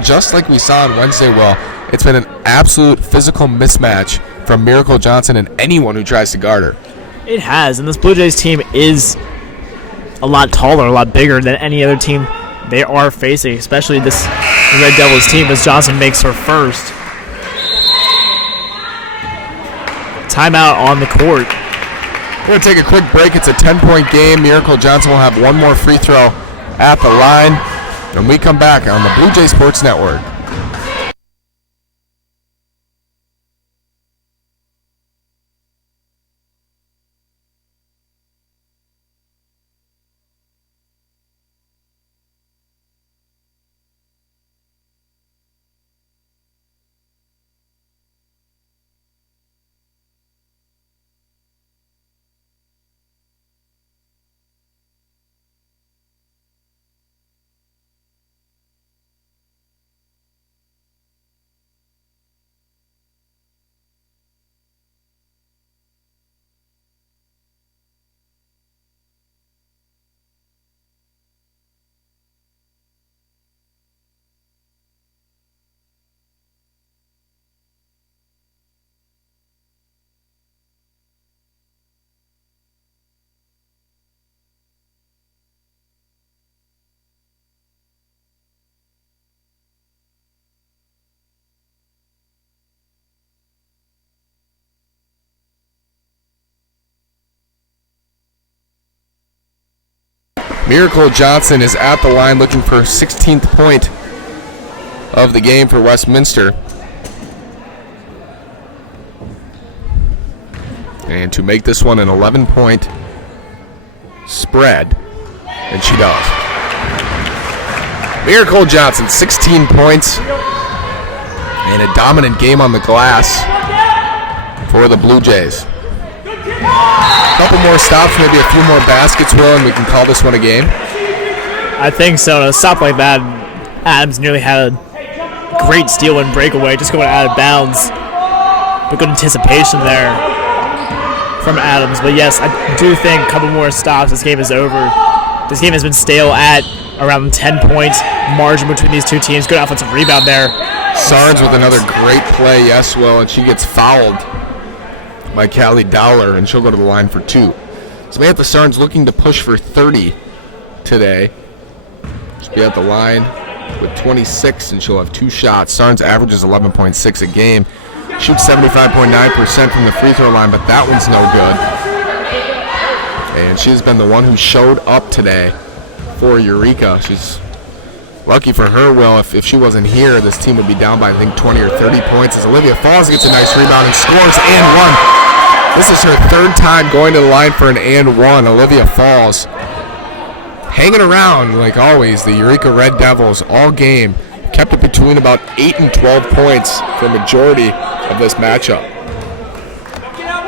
just like we saw on Wednesday, Will, it's been an absolute physical mismatch from Miracle Johnson and anyone who tries to guard her. It has, and this Blue Jays team is a lot taller, a lot bigger than any other team they are facing, especially this Red Devils team as Johnson makes her first. Timeout on the court. We're going to take a quick break. It's a 10-point game. Miracle Johnson will have one more free throw at the line. When we come back on the Blue Jay Sports Network. Miracle Johnson is at the line looking for 16th point of the game for Westminster. And to make this one an 11-point spread, and she does. Miracle Johnson, 16 points, and a dominant game on the glass for the Blue Jays. A couple more stops, maybe a few more baskets, Will, and we can call this one a game. I think so. A stop like that, Adams nearly had a great steal and breakaway, just going out of bounds. But good anticipation there from Adams. But yes, I do think a couple more stops, this game is over. This game has been stale at around the 10-point margin between these two teams. Good offensive rebound there. Sarnes with another great play, yes, Will, and she gets fouled by Callie Dowler, and she'll go to the line for two. Samantha Sarnes looking to push for 30 today. She'll be at the line with 26, and she'll have two shots. Sarnes averages 11.6 a game. Shoots 75.9% from the free throw line, but that one's no good. And she's been the one who showed up today for Eureka. She's lucky for her, Will, if she wasn't here, this team would be down by, I think, 20 or 30 points as Olivia Falls gets a nice rebound and scores and one. This is her third time going to the line for an and one. Olivia Falls hanging around, like always, the Eureka Red Devils all game. Kept it between about 8 and 12 points for the majority of this matchup.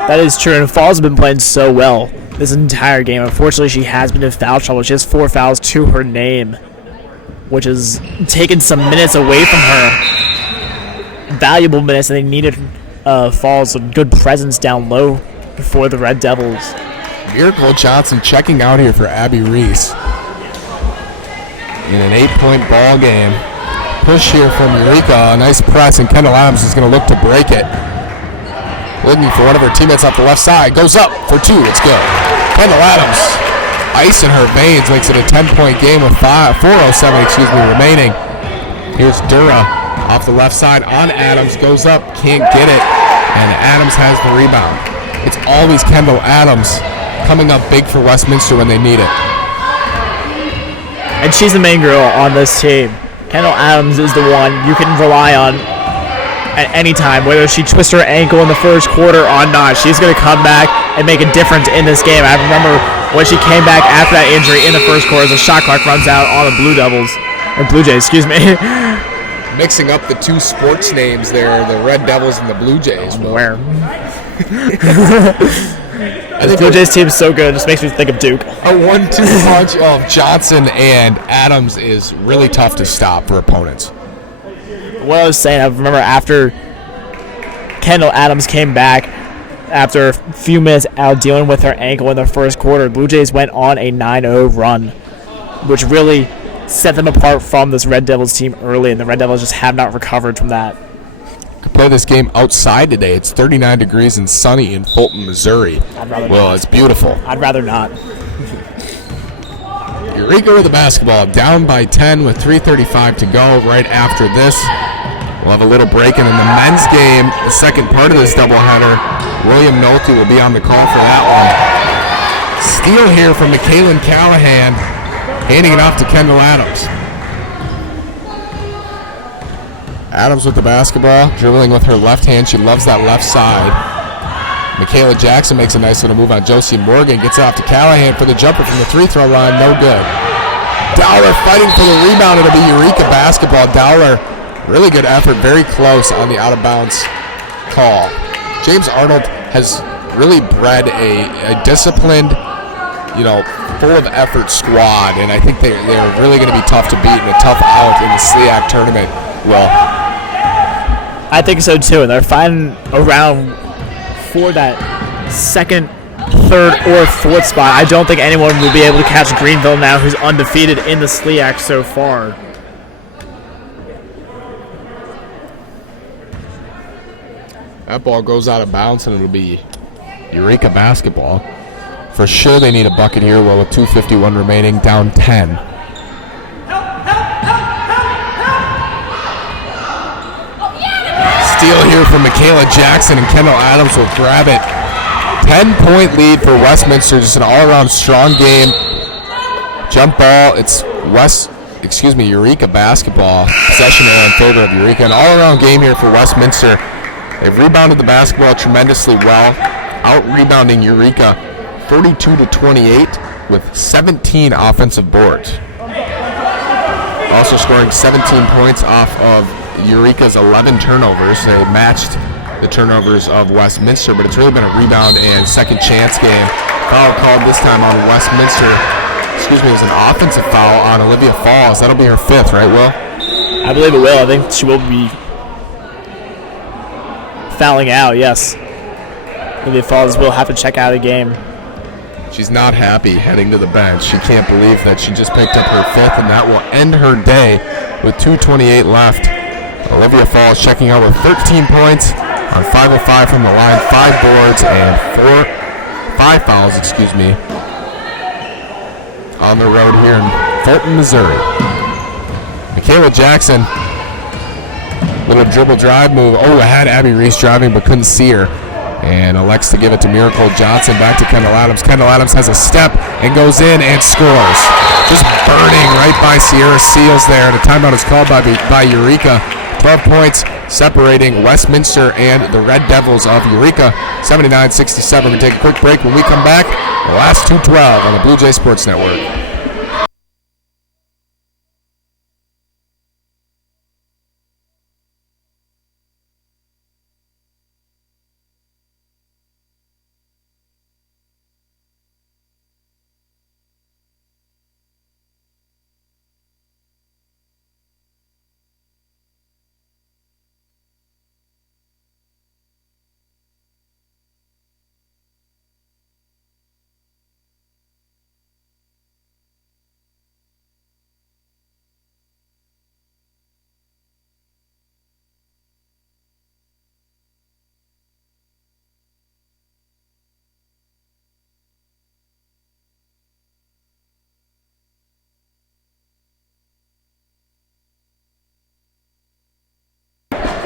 That is true, and Falls has been playing so well this entire game. Unfortunately, she has been in foul trouble. She has 4 fouls to her name, which has taken some minutes away from her. Valuable minutes, and they needed Falls a good presence down low for the Red Devils. Miracle Johnson checking out here for Abby Reese in an 8-point ball game. Push here from Eureka, a nice press, and Kendall Adams is going to look to break it. Looking for one of her teammates off the left side, goes up for two, it's good. Kendall Adams, ice in her veins, makes it a 10-point game with 4:07 remaining. Here's Dura off the left side on Adams, goes up, can't get it, and Adams has the rebound. It's always Kendall Adams coming up big for Westminster when they need it. And she's the main girl on this team. Kendall Adams is the one you can rely on at any time, whether she twists her ankle in the first quarter or not. She's going to come back and make a difference in this game. I remember when she came back after that injury in the first quarter as the shot clock runs out on the Blue Jays, excuse me. Mixing up the two sports names there, the Red Devils and the Blue Jays. Where? The Blue Jays team is so good, it just makes me think of Duke. A 1-2 punch of Johnson and Adams is really tough to stop for opponents. What I was saying, I remember after Kendall Adams came back, after a few minutes out dealing with her ankle in the first quarter, Blue Jays went on a 9-0 run, which really set them apart from this Red Devils team early, and the Red Devils just have not recovered from that. Could play this game outside today. It's 39 degrees and sunny in Fulton, Missouri. Well, it's beautiful. I'd rather not. Eureka with the basketball, down by 10 with 3:35 to go. Right after this, we'll have a little break, and in the men's game, the second part of this doubleheader, William Nolte will be on the call for that one. Steal here from Michaela Callahan, handing it off to Kendall Adams. Adams with the basketball, dribbling with her left hand. She loves that left side. Michaela Jackson makes a nice little move on Josie Morgan. Gets it off to Callahan for the jumper from the free-throw line. No good. Dowler fighting for the rebound. It'll be Eureka basketball. Dowler, really good effort. Very close on the out-of-bounds call. James Arnold has really bred a disciplined, full of effort squad, and I think they're really going to be tough to beat in a tough out in the SLIAC tournament. Well, I think so too, and they're fighting around for that second, third, or fourth spot. I don't think anyone will be able to catch Greenville now, who's undefeated in the SLIAC so far. That ball goes out of bounds, and it'll be Eureka basketball. For sure they need a bucket here, well, with 2:51 remaining, down 10. Steal here from Michaela Jackson, and Kendall Adams will grab it. 10-point lead for Westminster, just an all-around strong game. Jump ball, it's Eureka basketball. Possession in favor of Eureka. An all-around game here for Westminster. They've rebounded the basketball tremendously well, out-rebounding Eureka 42-28 with 17 offensive boards. Also scoring 17 points off of Eureka's 11 turnovers. They matched the turnovers of Westminster, but it's really been a rebound and second chance game. Foul called this time on Westminster. It was an offensive foul on Olivia Falls. That'll be her fifth, right, Will? I believe it will. I think she will be fouling out, yes. Olivia Falls will have to check out of the game. She's not happy heading to the bench. She can't believe that she just picked up her fifth, and that will end her day with 2:28 left. Olivia Falls checking out with 13 points on 5 of 5 from the line, 5 boards, and 5 fouls, on the road here in Fulton, Missouri. Michaela Jackson, little dribble drive move. Oh, I had Abby Reese driving but couldn't see her. And elects to give it to Miracle Johnson. Back to Kendall Adams. Kendall Adams has a step and goes in and scores. Just burning right by Sierra Seals there. The timeout is called by Eureka. 12 points separating Westminster and the Red Devils of Eureka. 79-67. We take a quick break. When we come back, the last 2:12 on the Blue Jay Sports Network.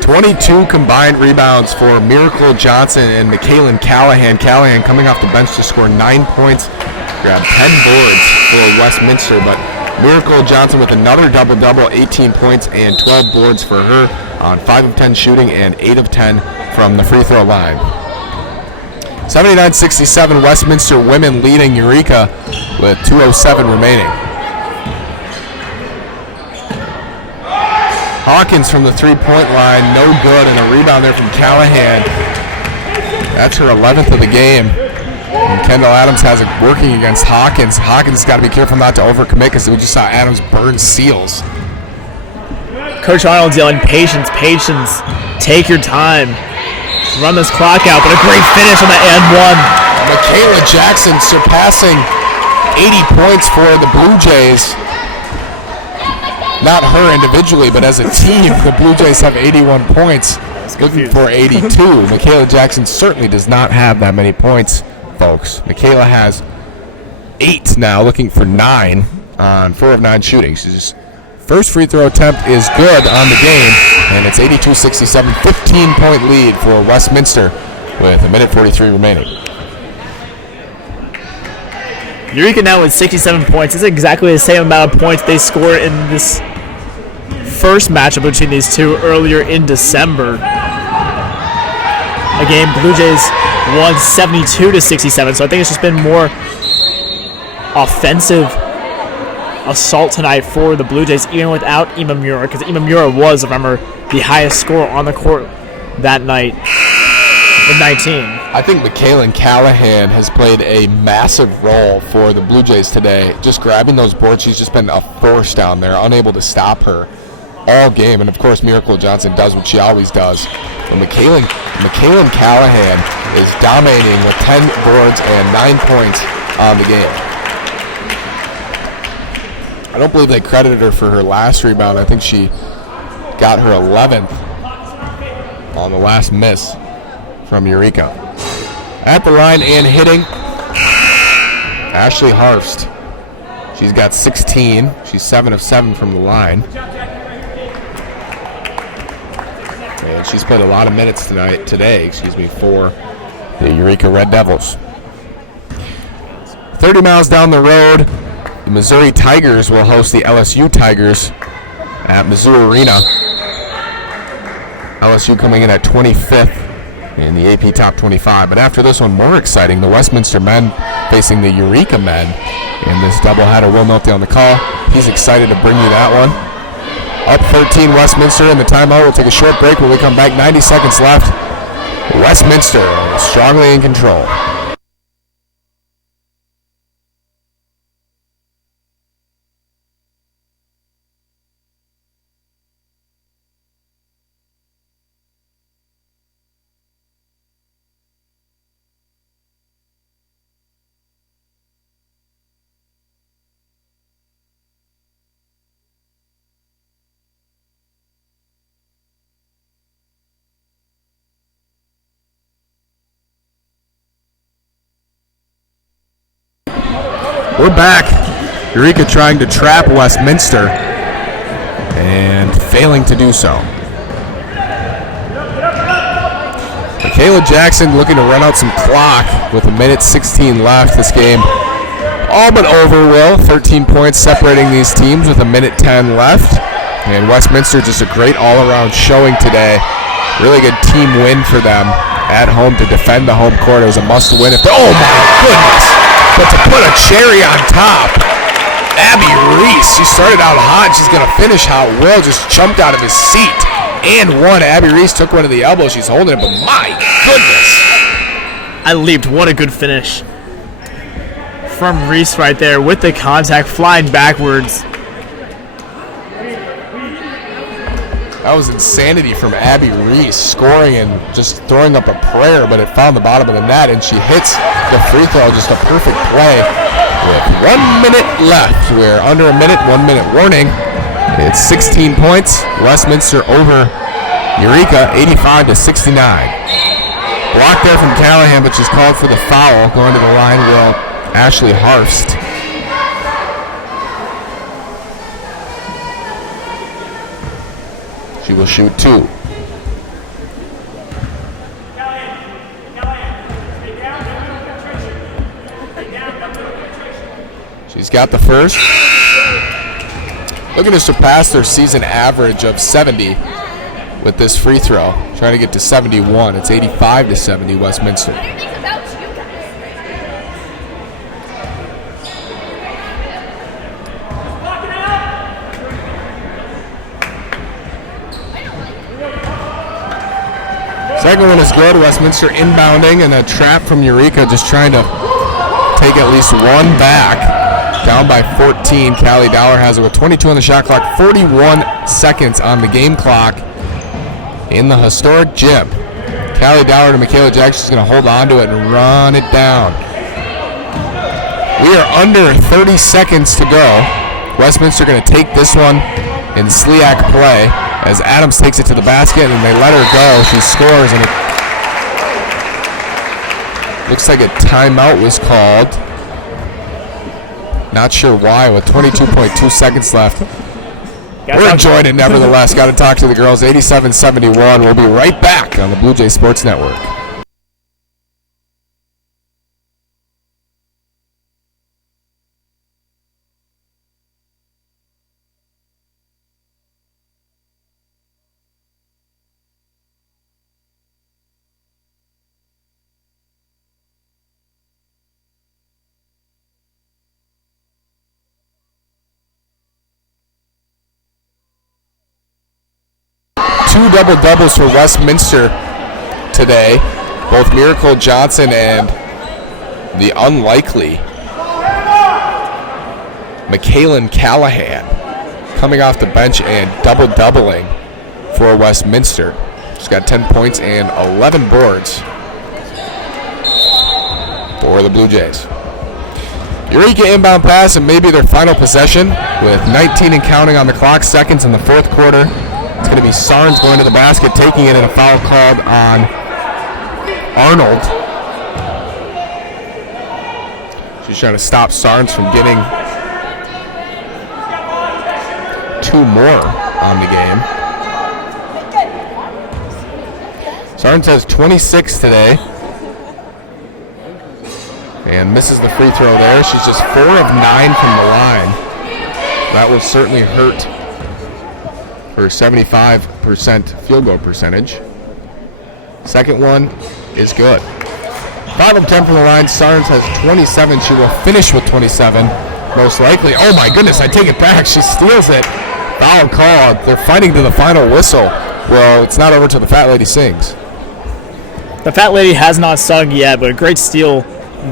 .22 combined rebounds for Miracle Johnson and Michaela Callahan. Callahan coming off the bench to score 9 points, grab 10 boards for Westminster, but Miracle Johnson with another double-double, 18 points and 12 boards for her on 5 of 10 shooting and 8 of 10 from the free throw line. 79-67, Westminster women leading Eureka with 2:07 remaining. Hawkins from the three-point line, no good, and a rebound there from Callahan. That's her 11th of the game. And Kendall Adams has it working against Hawkins. Hawkins got to be careful not to overcommit because we just saw Adams burn seals. Coach Arnold's yelling, patience, patience. Take your time. Run this clock out, but a great finish on the and one. Michaela Jackson surpassing 80 points for the Blue Jays. Not her individually, but as a team, the Blue Jays have 81 points. Looking for 82. Michaela Jackson certainly does not have that many points, folks. Michaela has 8 now, looking for 9 on 4 of 9 shooting. She's first free throw attempt is good on the game, and it's 82-67, 15-point lead for Westminster with a minute 43 remaining. Eureka now with 67 points. It's exactly the same amount of points they scored in this first matchup between these two earlier in December. Again, Blue Jays won 72-67, so I think it's just been more offensive assault tonight for the Blue Jays, even without Imamura, because Imamura was, remember, the highest scorer on the court that night with 19. I think Michaela Callahan has played a massive role for the Blue Jays today. Just grabbing those boards, she's just been a force down there, unable to stop her all game. And, of course, Miracle Johnson does what she always does. But Michaela Callahan is dominating with 10 boards and 9 points on the game. I don't believe they credited her for her last rebound. I think she got her 11th on the last miss from Eureka. At the line and hitting, Ashley Harfst. She's got 16. She's 7 of 7 from the line. And she's played a lot of minutes today, for the Eureka Red Devils. 30 miles down the road, the Missouri Tigers will host the LSU Tigers at Mizzou Arena. LSU coming in at 25th in the AP Top 25. But after this one, more exciting, the Westminster men facing the Eureka men in this doubleheader. Will Nolte on the call. He's excited to bring you that one. Up 13 Westminster in the timeout. We'll take a short break when we come back. 90 seconds left. Westminster strongly in control. We're back. Eureka trying to trap Westminster and failing to do so. Michaela Jackson looking to run out some clock with a minute 16 left. This game all but over, Will. 13 points separating these teams with a minute 10 left. And Westminster just a great all-around showing today. Really good team win for them at home to defend the home court. It was a must-win. Oh, my goodness. But to put a cherry on top, Abby Reese, she started out hot. She's going to finish hot. Will just jumped out of his seat and won. Abby Reese took one to the elbow. She's holding it, but my goodness. I leaped. What a good finish from Reese right there with the contact, flying backwards. That was insanity from Abby Reese, scoring and just throwing up a prayer, but it found the bottom of the net, and she hits the free throw, just a perfect play. With 1 minute left, we're under a minute, 1 minute warning. It's 16 points, Westminster over Eureka, 85-69. Blocked there from Callahan, but she's called for the foul. Going to the line will Ashley Harfst. She will shoot 2. She's got the first. Looking to surpass their season average of 70 with this free throw. Trying to get to 71. It's 85-70 Westminster. Second one is good. Westminster inbounding, and a trap from Eureka, just trying to take at least one back. Down by 14. Callie Dowler has it with 22 on the shot clock, 41 seconds on the game clock in the historic gym. Callie Dowler to Michaela Jackson is going to hold on to it and run it down. We are under 30 seconds to go. Westminster going to take this one in SLIAC play as Adams takes it to the basket and they let her go. She scores and it looks like a timeout was called. Not sure why with 22.2 seconds left. We're enjoying it nevertheless. Got to talk to the girls. 87-71. We'll be right back on the Blue Jay Sports Network. Two double-doubles for Westminster today. Both Miracle Johnson and the unlikely McKaylin Callahan coming off the bench and double-doubling for Westminster. She's got 10 points and 11 boards for the Blue Jays. Eureka inbound pass and maybe their final possession with 19 and counting on the clock, seconds in the fourth quarter. It's going to be Sarnes going to the basket, taking it, and a foul called on Arnold. She's trying to stop Sarnes from getting 2 more on the game. Sarnes has 26 today and misses the free throw there. She's just 4 of 9 from the line. That will certainly hurt her 75% field goal percentage. Second one is good. 5 of 10 from the line. Sarnes has 27. She will finish with 27, most likely. Oh my goodness, I take it back. She steals it. Foul called. They're fighting to the final whistle. Well, it's not over till the Fat Lady sings. The Fat Lady has not sung yet, but a great steal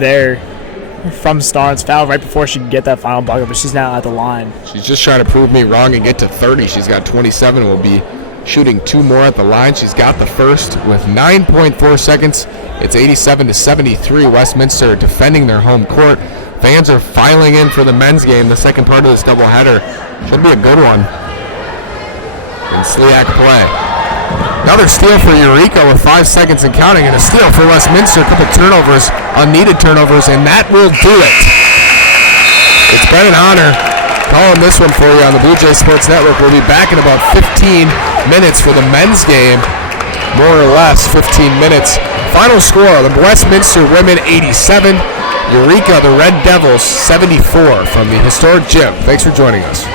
there from Starnes. Foul right before she can get that final bucket, but she's now at the line. She's just trying to prove me wrong and get to 30. She's got 27 and will be shooting 2 more at the line. She's got the first with 9.4 seconds. It's 87-73. Westminster defending their home court. Fans are filing in for the men's game, the second part of this doubleheader. Should be a good one in SLIAC play. Another steal for Eureka with 5 seconds and counting, and a steal for Westminster. A couple turnovers, unneeded turnovers, and that will do it. It's been an honor calling this one for you on the Blue Jay Sports Network. We'll be back in about 15 minutes for the men's game, more or less 15 minutes. Final score, the Westminster women 87, Eureka, the Red Devils 74 from the historic gym. Thanks for joining us.